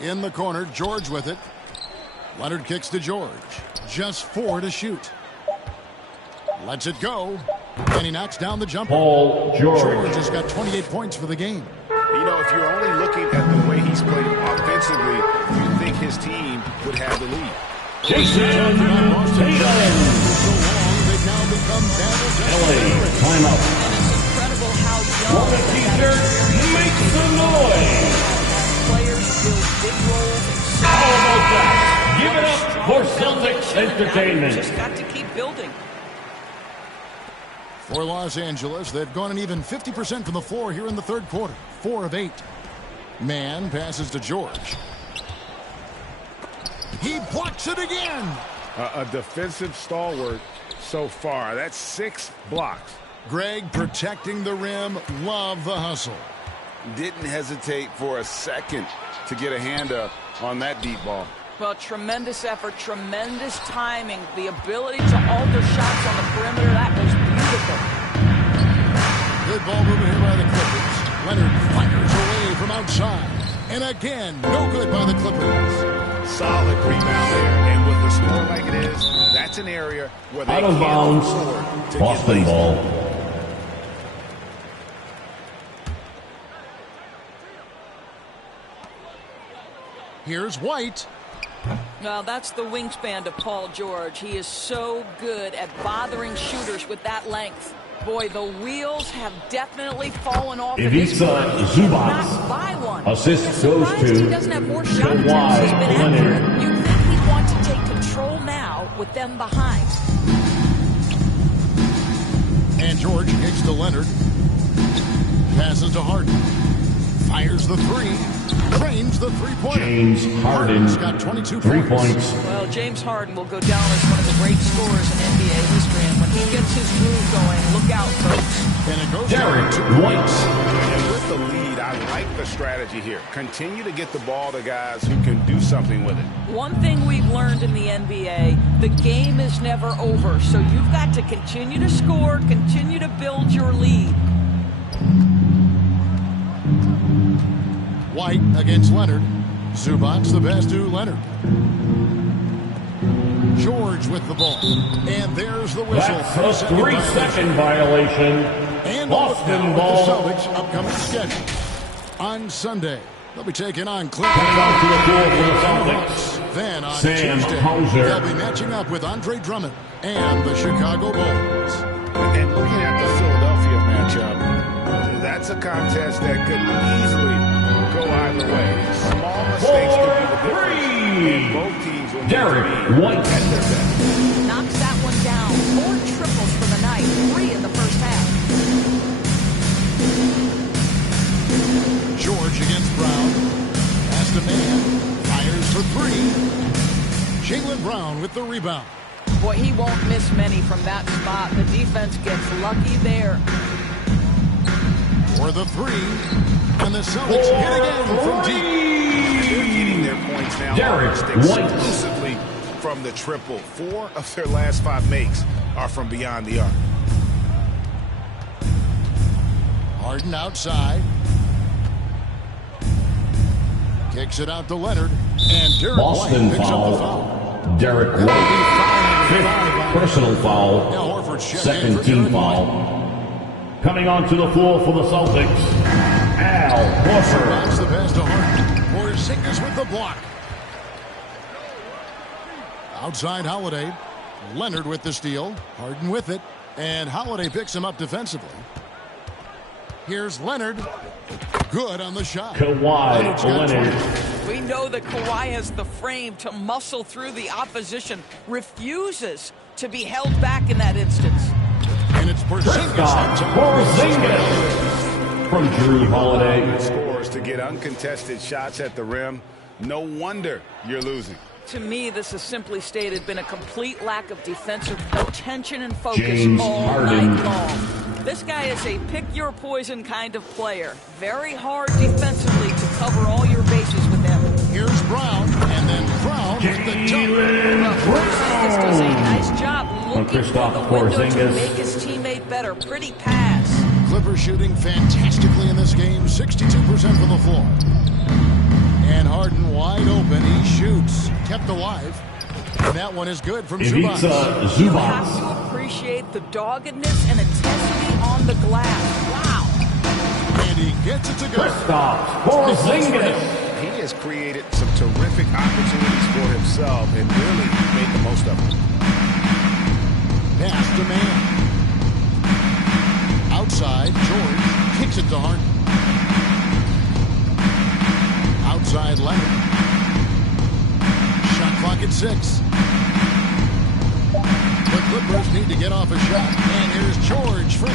In the corner, George with it. Leonard kicks to George. Just 4 to shoot. Lets it go. And he knocks down the jumper. Paul George. George has got 28 points for the game. You know, if you're only looking at the way he's played offensively, you'd think his team would have the lead. Jason Tatum. LA, timeout. And it's incredible how young Florida T-shirt makes some noise. players build big roles. How about that? Give it up for Celtics Entertainment. Just got to keep building. For Los Angeles, they've gone an even 50% from the floor here in the third quarter. 4 of 8. Mann passes to George. He blocks it again. A defensive stalwart so far. That's 6 blocks. Greg protecting the rim. Love the hustle. Didn't hesitate for a second to get a hand up on that deep ball. Well, tremendous effort, tremendous timing, the ability to alter shots on the perimeter. That was beautiful. Good ball movement here by the Clippers. Leonard fires away from outside. And again, no good by the Clippers. Solid rebound there. And with the score like it is, that's an area where they out of can't bounds. afford to Boston get lazy. ball. Here's White. Well, that's the wingspan to Paul George. He is so good at bothering shooters with that length. Boy, the wheels have definitely fallen off. Ivica Zubac. By one. Assist goes to He doesn't have more shot attempts. He's been accurate. You'd think he'd want to take control now with them behind. And George kicks to Leonard. Passes to Harden. Fires the 3. Drains the 3-pointer. James Harden. Harden's got 22 3 points. points. Well, James Harden will go down as one of the great scorers in NBA history. And when he gets his groove going, look out, folks. And it goes Derek to White. And with the lead, I like the strategy here. Continue to get the ball to guys who can do something with it. One thing we've learned in the NBA, the game is never over. So you've got to continue to score, continue to build your lead. White against Leonard. Zubac's the pass to Leonard. George with the ball. And there's the whistle. That's a 3-second violation. And Boston the ball. Celtics upcoming schedule. On Sunday, they'll be taking on Coming out to the floor for the Celtics. Then on Sam Tuesday, Hauser. they'll be matching up with Andre Drummond and the Chicago Bulls. And looking at the Philadelphia matchup, that's a contest that could easily go either way. Small mistakes could be the difference. And both teams will Derek White. at their best. Knocks that one down. 4 triples for the night. 3 in the first half. George against Brown. Pass to Mann. Fires for 3. Jaylen Brown with the rebound. Boy, he won't miss many from that spot. The defense gets lucky there. For the 3. And the Celtics hit again from deep. They're getting their points now Derek almost White. exclusively from the triple. 4 of their last 5 makes are from beyond the arc. Harden outside. Kicks it out to Leonard. And Derek Boston White picks up the foul. foul. Derek White. 5th personal Now foul. Horford's checked in Second for team Derek foul. Coming onto the floor for the Celtics, Al Horford. Bounce the pass to Harden. Porzingis with the block. Outside Holiday. Leonard with the steal. Harden with it. And Holiday picks him up defensively. Here's Leonard. Good on the shot. Kawhi Leonard. We know that Kawhi has the frame to muscle through the opposition. Refuses to be held back in that instance. And it's Kristaps Porzingis. Porzingis from Drew Holiday. Scores to get uncontested shots at the rim. No wonder you're losing. To me, this has simply stated been a complete lack of defensive attention and focus James all Harden. night long. This guy is a pick-your-poison kind of player. Very hard defensively to cover all your bases with him. Here's Brown. And then Brown with the dunk. Porzingis does a nice job looking for Kristaps the window to Porzingis. make his teammate better. Pretty pass. Clippers shooting fantastically in this game. 62% from the floor. And Harden wide open. He shoots. Kept alive. And that one is good from Ivica Zubac. You have to Zubac. appreciate the doggedness and intensity on the glass. Wow. And he gets it to go. He has created some terrific opportunities for himself and really made the most of them. Pass to man. Outside, George kicks it to Hart. Outside, Leonard. Shot clock at 6. The Clippers need to get off a shot. And here's George for 3.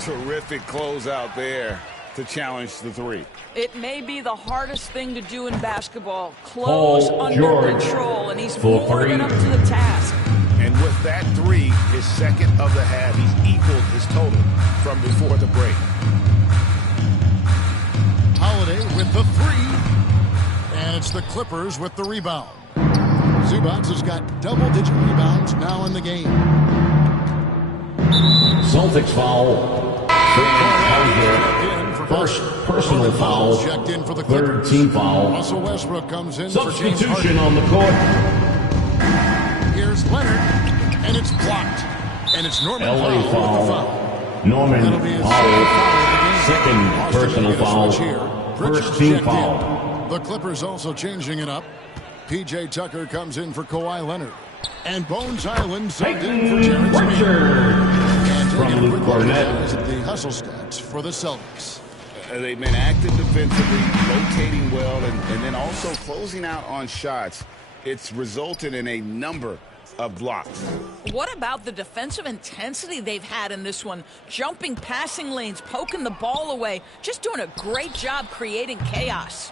Terrific closeout there to challenge the 3. It may be the hardest thing to do in basketball. Close, under control, and he's more than up to the task. And with that 3, his second of the half, he's equaled his total from before the break. Holiday with the 3. And it's the Clippers with the rebound. Zubac has got double-digit rebounds now in the game. Celtics foul. First personal foul. Checked in for the Third team foul. Russell Westbrook comes in for James Substitution Harden. on the court. Here's Leonard, and it's blocked. And it's Norman LA Powell with the foul. foul. Norman That'll be his Powell. Second Austin personal will get a foul. switch here. First Pritchard's team checked foul. in. The Clippers also changing it up. P.J. Tucker comes in for Kawhi Leonard. And Bones Island subbed in for Terrence Mann. From Luke Barnett. The hustle stats for the Celtics. They've been active defensively, rotating well, and then also closing out on shots. It's resulted in a number of blocks. What about the defensive intensity they've had in this one? Jumping passing lanes, poking the ball away, just doing a great job creating chaos.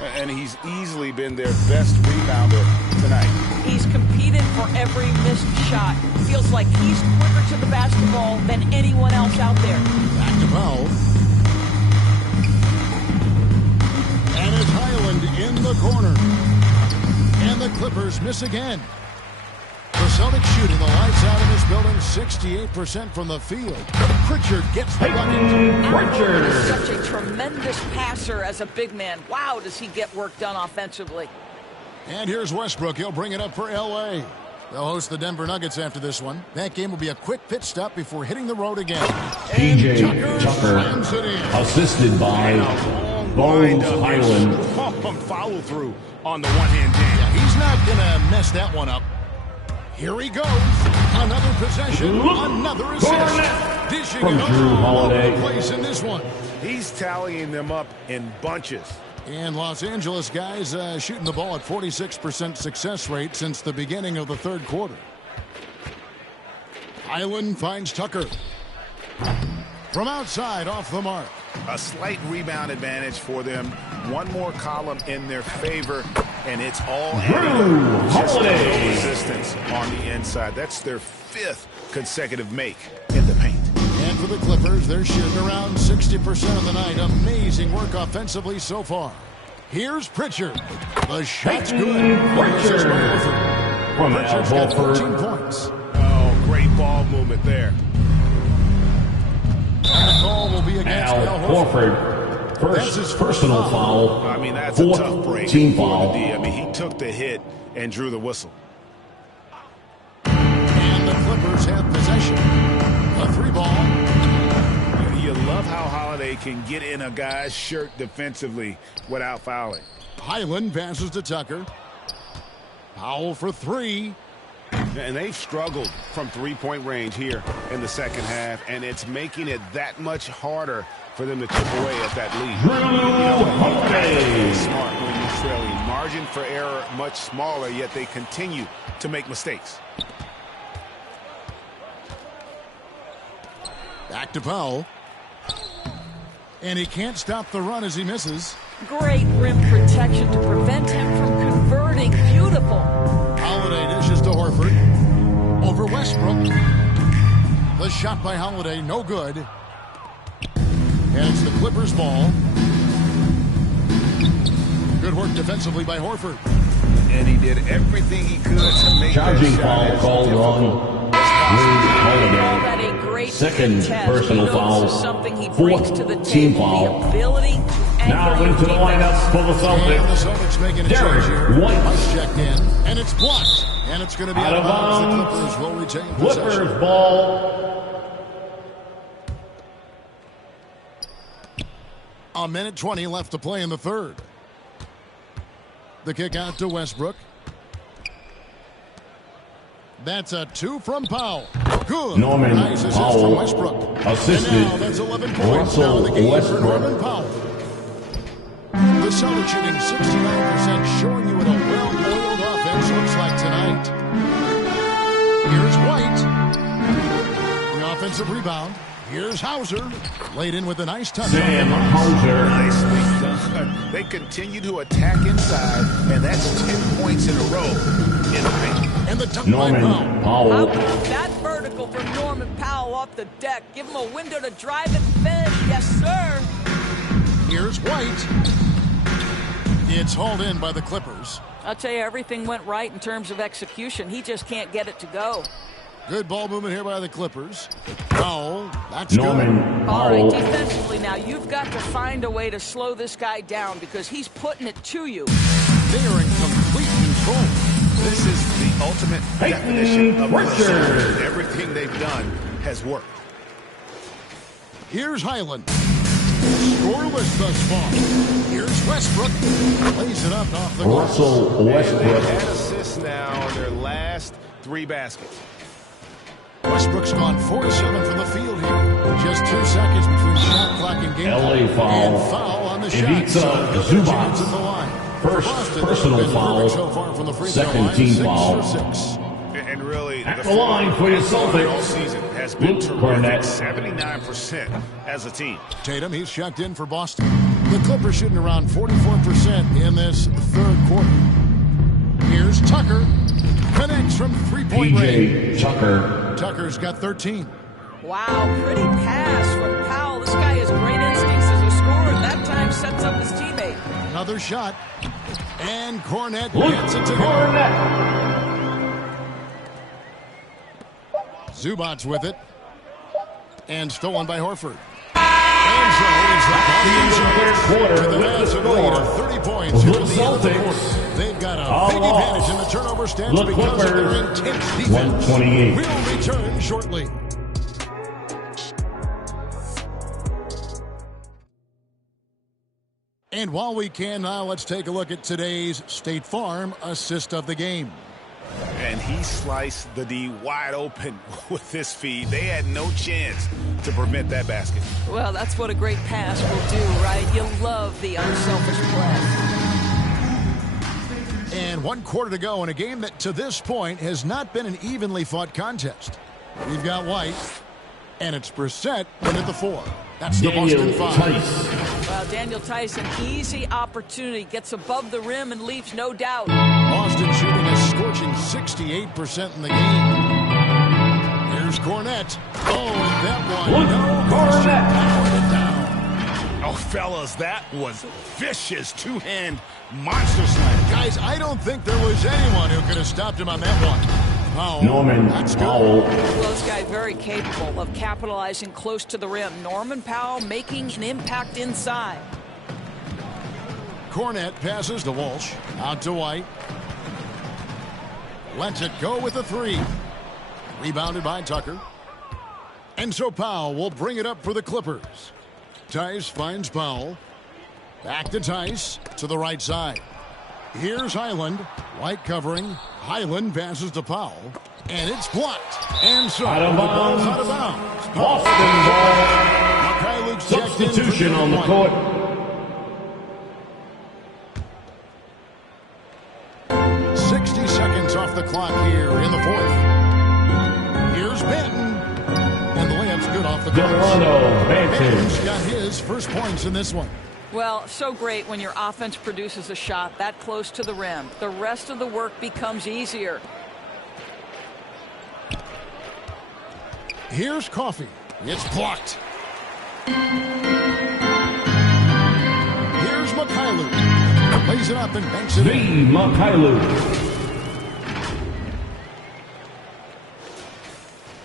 And he's easily been their best rebounder tonight. He's competed for every missed shot. Feels like he's quicker to the basketball than anyone else out there. Back to Powell. And it's Highland in the corner. And the Clippers miss again. The Celtics shooting the lights out in this building 68% from the field. Pritchard gets the bucket. Pritchard is such a tremendous passer as a big man. Wow, does he get work done offensively. And here's Westbrook. He'll bring it up for L.A. They'll host the Denver Nuggets after this one. That game will be a quick pit stop before hitting the road again. P.J. Tucker, assisted by Bones Highland. Follow through on the one-hand jam. Yeah, he's not going to mess that one up. Here he goes. Another possession, another assist. Dishing From it Drew all over Holiday. the place in this one. He's tallying them up in bunches. And Los Angeles guys shooting the ball at 46% success rate since the beginning of the third quarter. Highland finds Tucker. From outside, off the mark. A slight rebound advantage for them. One more column in their favor, and it's all just no resistance on the inside. That's their 5th consecutive make in the paint. And for the Clippers, they're shooting around 60% of the night. Amazing work offensively so far. Here's Pritchard. The shot's good. Pritchard from Pritchard's got 14 points. Oh, great ball movement there. And the call will be against Al Horford. First personal foul. I mean, that's a tough break. Team foul. I mean, he took the hit and drew the whistle. And the Clippers have possession. A 3-ball. You love how Holiday can get in a guy's shirt defensively without fouling. Highland passes to Tucker. Powell for 3. And they've struggled from three-point range here in the second half, and it's making it that much harder for them to chip away at that lead. Smart when you're trailing. Margin for error much smaller, yet they continue to make mistakes. Back to Powell. And he can't stop the run as he misses. Great rim protection to prevent him from converting. Beautiful. Holiday dishes to Horford. Over Westbrook. The shot by Holiday, no good. And it's the Clippers' ball. Good work defensively by Horford. And he did everything he could to make Charging that shot. foul called on Holiday. Second personal foul. Fourth team foul. Now into the lineup for the And the Celtics. Celtics making a Derek change here. White. Hunt's checked in, and it's blocked. And it's going to be out of bounds. The Clippers will retain possession. Clippers ball. A minute 20 left to play in the third. The kick out to Westbrook. That's a 2 from Powell. Good. Norman nice assist Powell from Westbrook. assisted And now that's 11 points now in the game for Norman Powell. The Celtics shooting 69%, showing you what a well-oiled offense looks like tonight. Here's White. The offensive rebound. Here's Hauser. Laid in with a nice touch. Sam Hauser. Nicely done. They continue to attack inside, and that's 10 points in a row in the paint. And the dunk Norman by Powell. How about that vertical from Norman Powell off the deck? Give him a window to drive and finish. Yes, sir. Here's White. It's hauled in by the Clippers. I'll tell you, everything went right in terms of execution. He just can't get it to go. Good ball movement here by the Clippers. Powell, that's Norman good. All Powell. right, defensively now, you've got to find a way to slow this guy down because he's putting it to you. They are in complete control. This is the ultimate definition of Richard. Everything they've done has worked. Here's Highland. Scoreless thus far. Here's Westbrook. Lays it up off the glass. Russell Westbrook. They've had assists now on their last 3 baskets. Westbrook's gone 4-7 from the field here. Just 2 seconds between shot clock and game LA clock. foul. And foul on the shot. Ivica Zubac. At the line. First Boston personal has been foul. perfect so far from the free throw Second line. team 6 foul. for 6. And really, At the line for your Celtics. all season has been Luke terrific. Barnett. 79% as a team. Tatum, he's checked in for Boston. The Clippers shooting around 44% in this third quarter. Here's Tucker. Connects from three-point range. PJ Tucker. Tucker's got 13. Wow, pretty pass from Powell. This guy has great instincts as a scorer, and that time sets up his teammate. Another shot. And Cornette Luke gets it to Barnett. Zubac's with it. And stolen by Horford. And so it's The third quarter with a with the massive lead of score. 30 points. The here at the end of the Celtics quarter. They've got a are big lost. advantage in the turnover stats The because of their Clippers, intense defense. 128. We'll return shortly. And while we can now, let's take a look at today's State Farm assist of the game. And he sliced the D wide open with this feed. They had no chance to prevent that basket. Well, that's what a great pass will do, right? You love the unselfish play. And 1 quarter to go in a game that to this point has not been an evenly fought contest. We've got White, and it's Brissett in at the 4. That's the Daniel Boston 5. Tice. Well, Daniel Tice, an easy opportunity, gets above the rim and leaves no doubt. Boston shooting a scorching 68% in the game. Here's Cornette. Oh, and that one. Luke No Barnett. powered it down. Oh, fellas, that was vicious two-hand monster slam. Guys, I don't think there was anyone who could have stopped him on that one. Powell. Norman That's good. Powell. Well, this guy very capable of capitalizing close to the rim. Norman Powell making an impact inside. Cornette passes to Walsh. Out to White. Lets it go with a 3. Rebounded by Tucker. And so Powell will bring it up for the Clippers. Tice finds Powell. Back to Tice to the right side. Here's Highland. White covering. Highland passes to Powell. And it's blocked. And so Out of the ball's bounds. out of bounds. Boston ball. Luke's checked in for Substitution on the one. court. 60 seconds off the clock here in the 4th. Here's Benton. And the layup's good off the glass. Delano Benton's Banton. got his first points in this one. Well, so great when your offense produces a shot that close to the rim. The rest of the work becomes easier. Here's Coffee. It's blocked. Here's Mikhailuk. Lays it up and banks it in. Mikhailuk.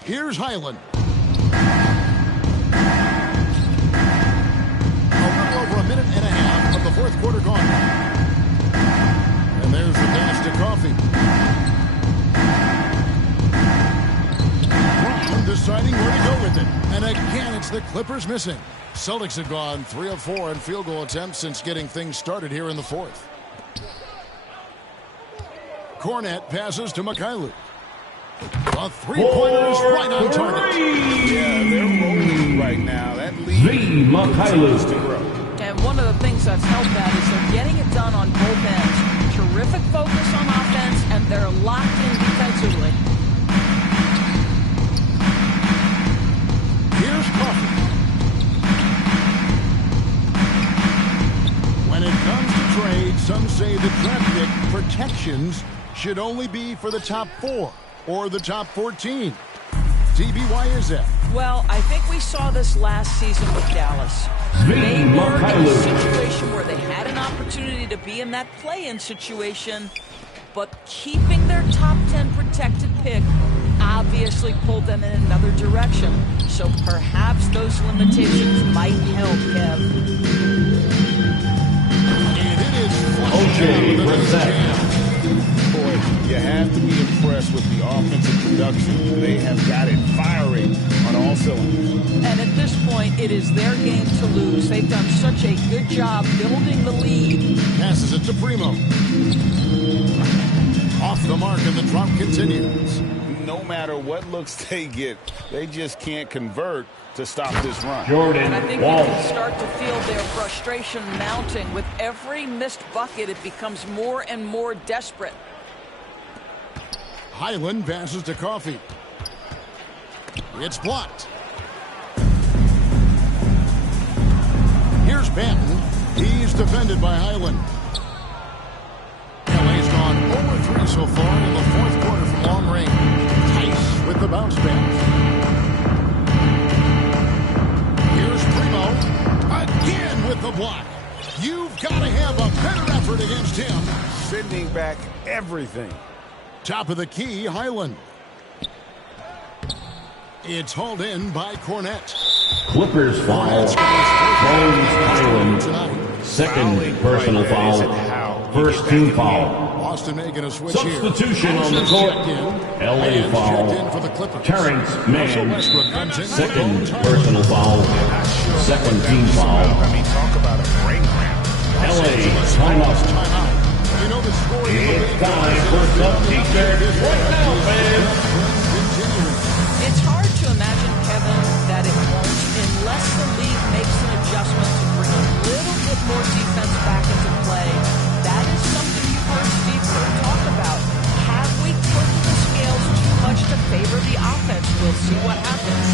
Here's Highland. A little over a minute and a half of the 4th quarter gone. And there's the pass to Coffee. deciding where to go with it. And again, it's the Clippers missing. Celtics have gone 3 of 4 in field goal attempts since getting things started here in the fourth. Cornette passes to Mikhailuk. A three-pointer is right on target. Yeah, they're rolling right now. That lead continues to grow. And one of the things that's helped that is they're getting it done on both ends. Terrific focus on offense, and they're locked in defensively. Here's Coffey. When it comes to trade, some say the draft pick protections should only be for the top 4 or the top 14. DB, why is that? Well, I think we saw this last season with Dallas. They were in a situation where they had an opportunity to be in that play-in situation, but keeping their top 10 protected pick obviously pulled them in another direction. So perhaps those limitations might help, Kev. And it is Boy, you have to be impressed with the offensive production. They have got it firing on all cylinders. And at this point, it is their game to lose. They've done such a good job building the lead. Passes it to Primo. Off the mark, and the drop continues. No matter what looks they get, they just can't convert to stop this run. And I think you can start to feel their frustration mounting. With every missed bucket, it becomes more and more desperate. Highland passes to Coffey. It's blocked. Here's Banton. He's defended by Highland. LA's gone 0-3 so far in the fourth quarter from long range. Tice with the bounce back. Here's Primo. Again with the block. You've got to have a better effort against him. Sending back everything. Top of the key, Highland. It's hauled in by Cornette. Clippers foul. Highland. Second personal foul. First team foul. Boston making a switch Substitution here. on the court. LA foul. Terrence Mann. Second personal foul. Second team foul. I mean, talk about a break round. LA timeout. You know the score. It's time for some t-shirts right now, fans. It's hard to imagine, Kevin, that it won't, unless the league makes an adjustment to bring a little bit more defense back into play. That is something you've heard Steve Kerr talk about. Have we tilted the scales too much to favor the offense? We'll see what happens.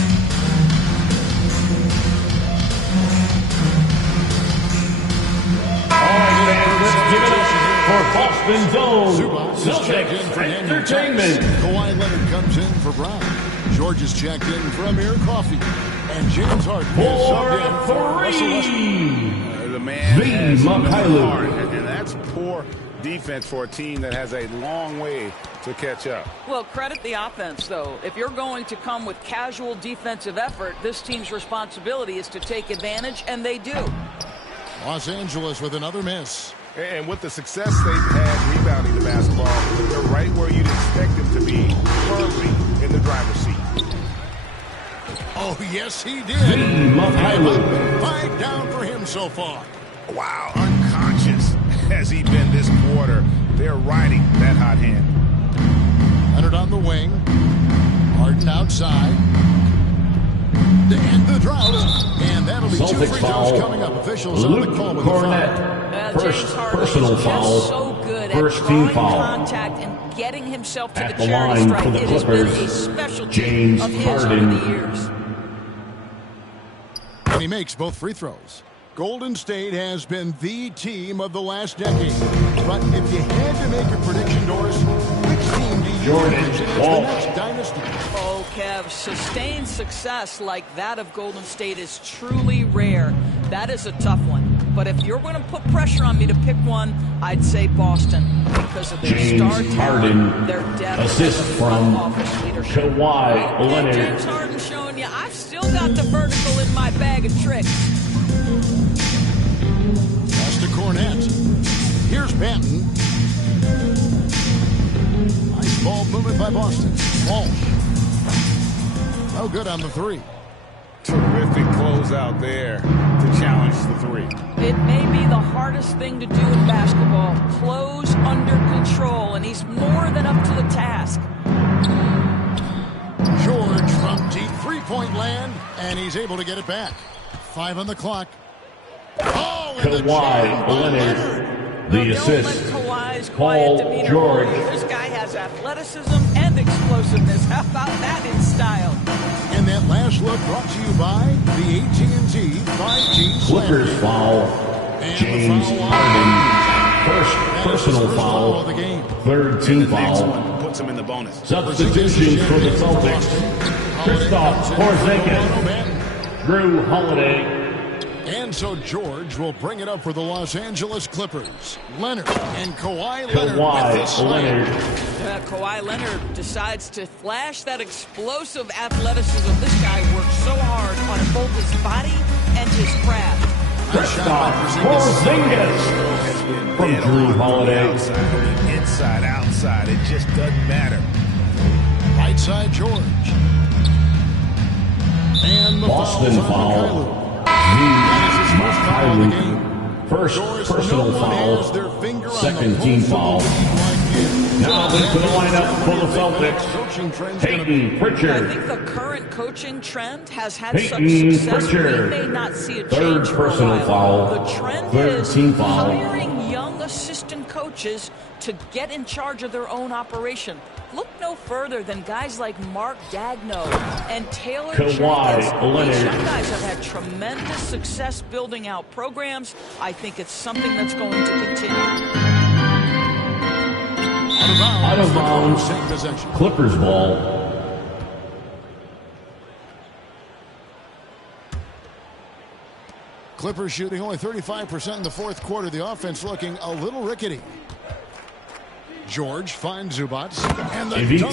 All right, fans, let's give it up for Boston Zone Celtics Entertainment. Kawhi Leonard comes in for Brown. George is checked in for Amir Coffey. And James Harden is subbed in for Russell Westbrook. The man has Mikhailuk. hard, and that's poor defense for a team that has a long way to catch up. Well, credit the offense, though. If you're going to come with casual defensive effort, this team's responsibility is to take advantage, and they do. Los Angeles with another miss. And with the success they've had rebounding the basketball, they're right where you'd expect them to be, firmly in the driver's seat. Oh, yes, he did. And 5 down for him so far. Wow, unconscious has he been this quarter. They're riding that hot hand. Leonard on the wing. Harden outside. To end the drought. And that'll be Celtics 2 free throws coming up. Officials on the call with Cornette. First personal Just foul. so good First at team drawing foul. contact and getting himself to At the the charity line stripe. for the It has been a Clippers, specialty James of his Harden. over the years. And he makes both free throws. Golden State has been the team of the last decade. But if you had to make a prediction, Doris, which team do you envision as the next dynasty? Oh, Kev, sustained success like that of Golden State is truly rare. That is a tough one. But if you're going to put pressure on me to pick one, I'd say Boston because of their James star talent, Harden. their depth, Assist and the from front office leadership. Kawhi Okay, Leonard. James Harden showing you I've still got the vertical in my bag of tricks. Pass to Cornette. Here's Banton. Nice ball movement by Boston. Walsh. No good on the three. Terrific closeout there to challenge the three. It may be the hardest thing to do in basketball. Close under control, and he's more than up to the task. George from deep three-point land, and he's able to get it back. 5 on the clock. Oh, Kawhi Leonard, the assist. Don't let Kawhi's Paul quiet demeanor George. fool you. This guy has athleticism and explosiveness. How about that in style? And that last look brought to you by the AT&T 5G Clippers Slam. foul. And James the foul Harden. First personal first foul. of the game. Third team The next foul. one puts him in the bonus. Substitutions for the Celtics. Kristaps Porzingis. Drew Holiday. And so George will bring it up for the Los Angeles Clippers. Leonard and Kawhi Leonard with this slam. Kawhi Leonard decides to flash that explosive athleticism. This guy works so hard on both his body and his craft. Kristaps Porzingis from Drew Holiday. Inside, outside, it just doesn't matter. Right side George. And the Boston foul. First personal foul. Second team foul. Now into the lineup for the Celtics. Peyton I Pritchard. think the current coaching trend has had Peyton such success. Pritchard. We may not see a Third change for a personal while. foul. The trend Third is team foul. hiring young assistant coaches to get in charge of their own operation. Look no further than guys like Mark Gagno and Taylor Kawhi Jenkins. Leonard. These young guys have had tremendous success building out programs. I think it's something that's going to continue. Out of bounds. Take possession. Clippers ball. Clippers shooting only 35% in the fourth quarter. The offense looking a little rickety. George finds Zubats. And the Ivica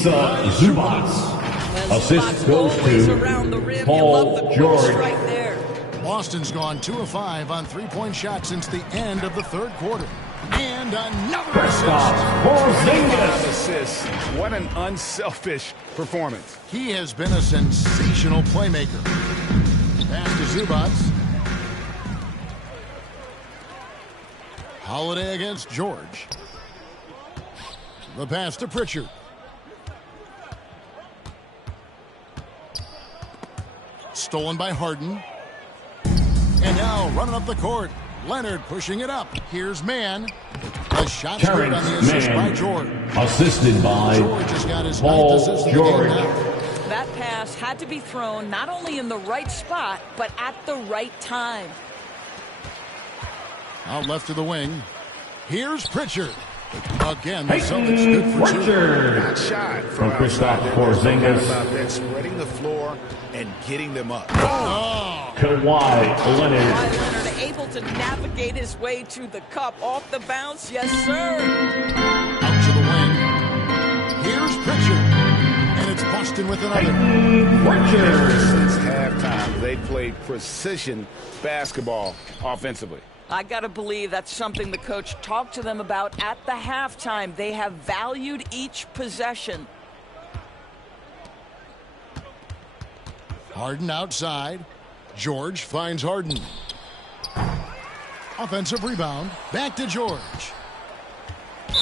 Zubats. Assist goes to Paul George. Right there. Boston's gone 2 of 5 on three-point shots since the end of the third quarter. And another Porzingis. Assists. What an unselfish performance. He has been a sensational playmaker. Pass to Zubats. Holiday against George. The pass to Pritchard. Stolen by Harden. And now running up the court. Leonard pushing it up. Here's Mann. A shot good on the assist by George. Assisted by George has got his Paul ninth assist of the game George. now. That pass had to be thrown not only in the right spot, but at the right time. Out left to the wing. Here's Pritchard. Again, the Celtics good for two. Pritchard. Not shot From outside. Kristaps There's no doubt Porzingis. about that, spreading the floor and getting them up. Oh, Kawhi Leonard. Kawhi Leonard able to navigate his way to the cup off the bounce. Yes, sir. out to the wing. Here's Pritchard. And it's Boston with another. Pritchard. Since halftime, they played precision basketball offensively. I got to believe that's something the coach talked to them about at the halftime. They have valued each possession. Harden outside. George finds Harden. Offensive rebound. Back to George.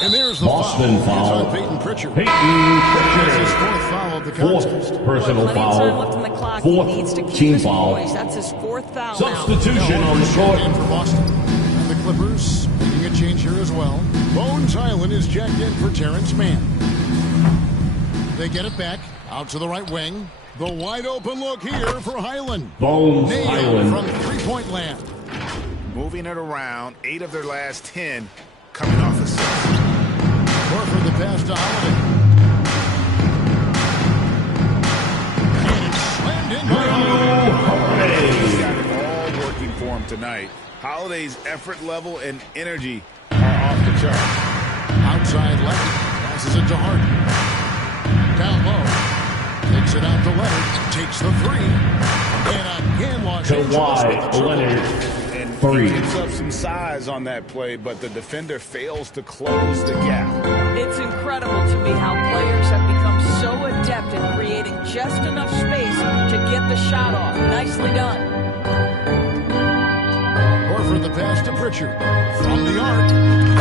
And there's the Boston foul. foul. It's on Peyton Pritchard. Peyton That's his Pritchard. fourth foul of the contest. Fourth personal Plenty of time left foul. on the clock. He needs to Fourth keep team his foul. poise. That's his fourth foul now. Substitution on the court. In for Boston. And the Clippers making a change here as well. Bones Highland is jacked in for Terrence Mann. They get it back. Out to the right wing. The wide open look here for Highland. Bones Nailed Highland. from three-point land. Moving it around, 8 of their last 10 coming off assists. Horford the pass to Holiday. And it's slammed in by Holiday. He's got it all working for him tonight. Holiday's effort level and energy are off the chart. Outside left. Passes it to Harden. Down low. Takes it out to Leonard. Takes the three. And again, Los Angeles with the Kawhi triple. Leonard. And 3. He gives up some size on that play, but the defender fails to close the gap. It's incredible to me how players have become so adept at creating just enough space to get the shot off. Nicely done. Horford the pass to Pritchard. From the arc,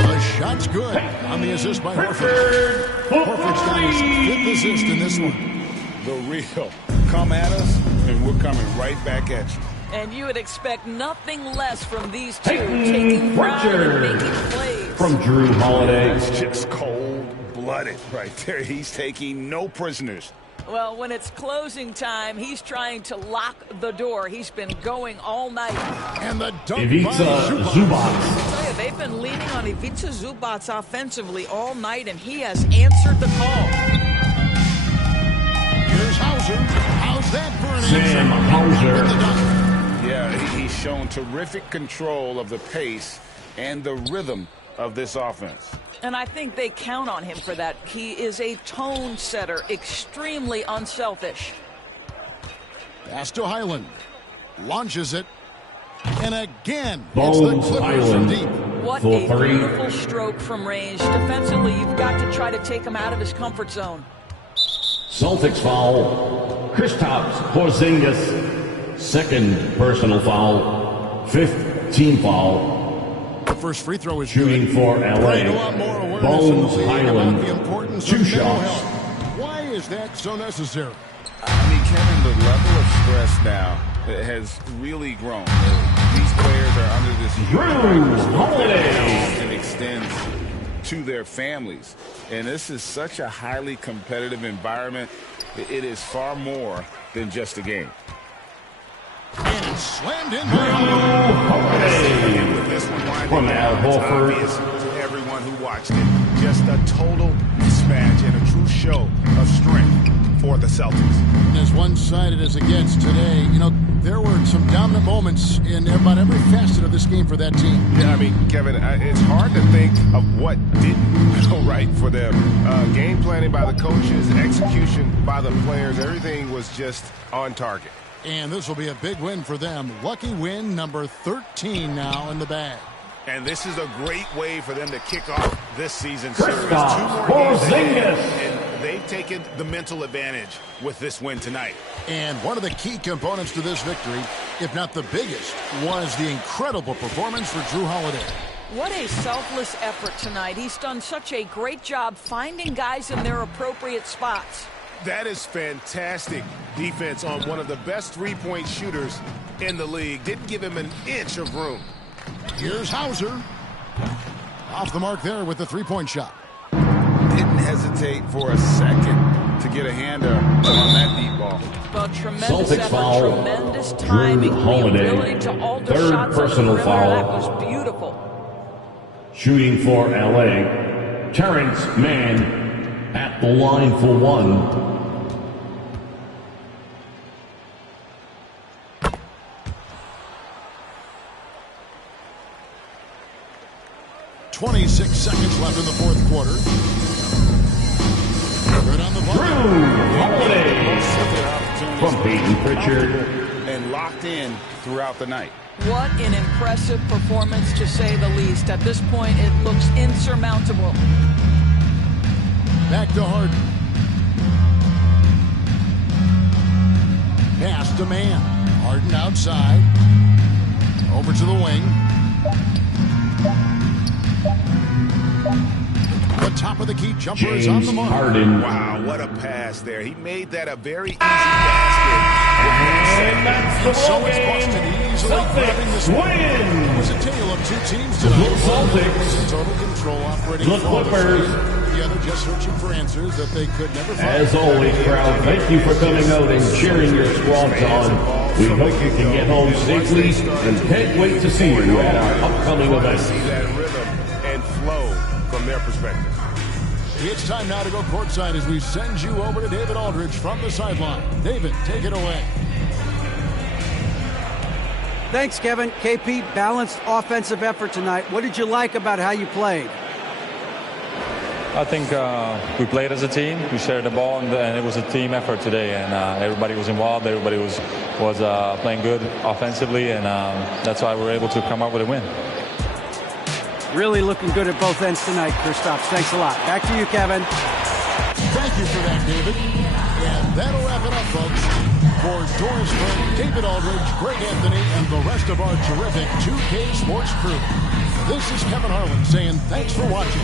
the shot's good on the assist by Horford. Horford's got his 5th assist in this one. The real. Come at us, and we're coming right back at you. And you would expect nothing less from these two, taking pride and making plays. From Drew Holiday. It's just cold-blooded right there. He's taking no prisoners. Well, when it's closing time, he's trying to lock the door. He's been going all night. And the dunk Ivica Zubac. They've been leaning on Ivica Zubac offensively all night, and he has answered the call. Here's Hauser. How's that for an Sam answer? Hauser. Yeah, he's shown terrific control of the pace and the rhythm of this offense. And I think they count on him for that. He is a tone setter, extremely unselfish. Pass to Highland. Launches it. And again, Bones it's the Clippers from Highland. deep. What For a 3. beautiful stroke from range. Defensively, you've got to try to take him out of his comfort zone. Celtics foul. Kristaps Porzingis. 2nd personal foul. 5th team foul. The first free throw is Shooting good. for LA. A lot more awareness Bones in the league Highland. about the importance 2 of mental shots. health. Why is that so necessary? I mean, Kevin, the level of stress now has really grown. These players are under this huge Holiday. and extends to their families. And this is such a highly competitive environment. It is far more than just a game. And it's slammed in by Holiday. And with this one winding From down, Al it's Horford. obvious to everyone who watched it. Just a total mismatch and a true show of strength for the Celtics. As one-sided as it gets today, you know, there were some dominant moments in about every facet of this game for that team. Yeah, I mean, Kevin, it's hard to think of what didn't go right for them. Game planning by the coaches, execution by the players, everything was just on target. And this will be a big win for them. Lucky win number 13 now in the bag. And this is a great way for them to kick off this season series. 2 Kristaps more games Porzingis. and they've taken the mental advantage with this win tonight. And one of the key components to this victory, if not the biggest, was the incredible performance for Drew Holiday. What a selfless effort tonight. He's done such a great job finding guys in their appropriate spots. That is fantastic defense on one of the best three-point shooters in the league. Didn't give him an inch of room. Here's Hauser. Off the mark there with the three-point shot. Didn't hesitate for a second to get a hand up on that deep ball. But tremendous Celtics effort, foul. tremendous timing, Drew the Holiday. ability to alter 3rd shots on the personal perimeter. foul. That was beautiful. Shooting for LA. Terrence Mann at the line for 1. 26 seconds left in the fourth quarter. Right on the ball. Drew Holiday. From Peyton Pritchard. And locked in throughout the night. What an impressive performance, to say the least. At this point, it looks insurmountable. Back to Harden. Pass to Mann. Harden outside. Over to the wing. The top of the key jumper is on the mark. Harden. Wow, what a pass there. He made that a very easy basket. And that's the So ball it's Boston game. easily grabbing this Celtics one. It win. was a tale of two teams The tonight. Celtics. Total control operating The flawlessly. Clippers. The other just searching for answers that they could never find. As always, crowd, thank you for coming out and cheering your squads on. We hope you can get home safely and can't wait to see you at our upcoming event. See that rhythm and flow from their perspective. It's time now to go courtside as we send you over to David Aldridge from the sideline. David, take it away. Thanks, Kevin. KP, balanced offensive effort tonight. What did you like about how you played? I think we played as a team. We shared the ball, and it was a team effort today. And everybody was involved. Everybody was playing good offensively, and that's why we were able to come up with a win. Really looking good at both ends tonight, Kristaps. Thanks a lot. Back to you, Kevin. Thank you for that, David. And that'll wrap it up, folks. For Doris Burke, David Aldridge, Greg Anthony, and the rest of our terrific 2K Sports crew, this is Kevin Harlan saying thanks for watching.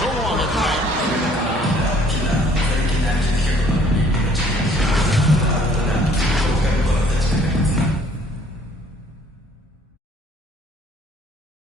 So long, everybody.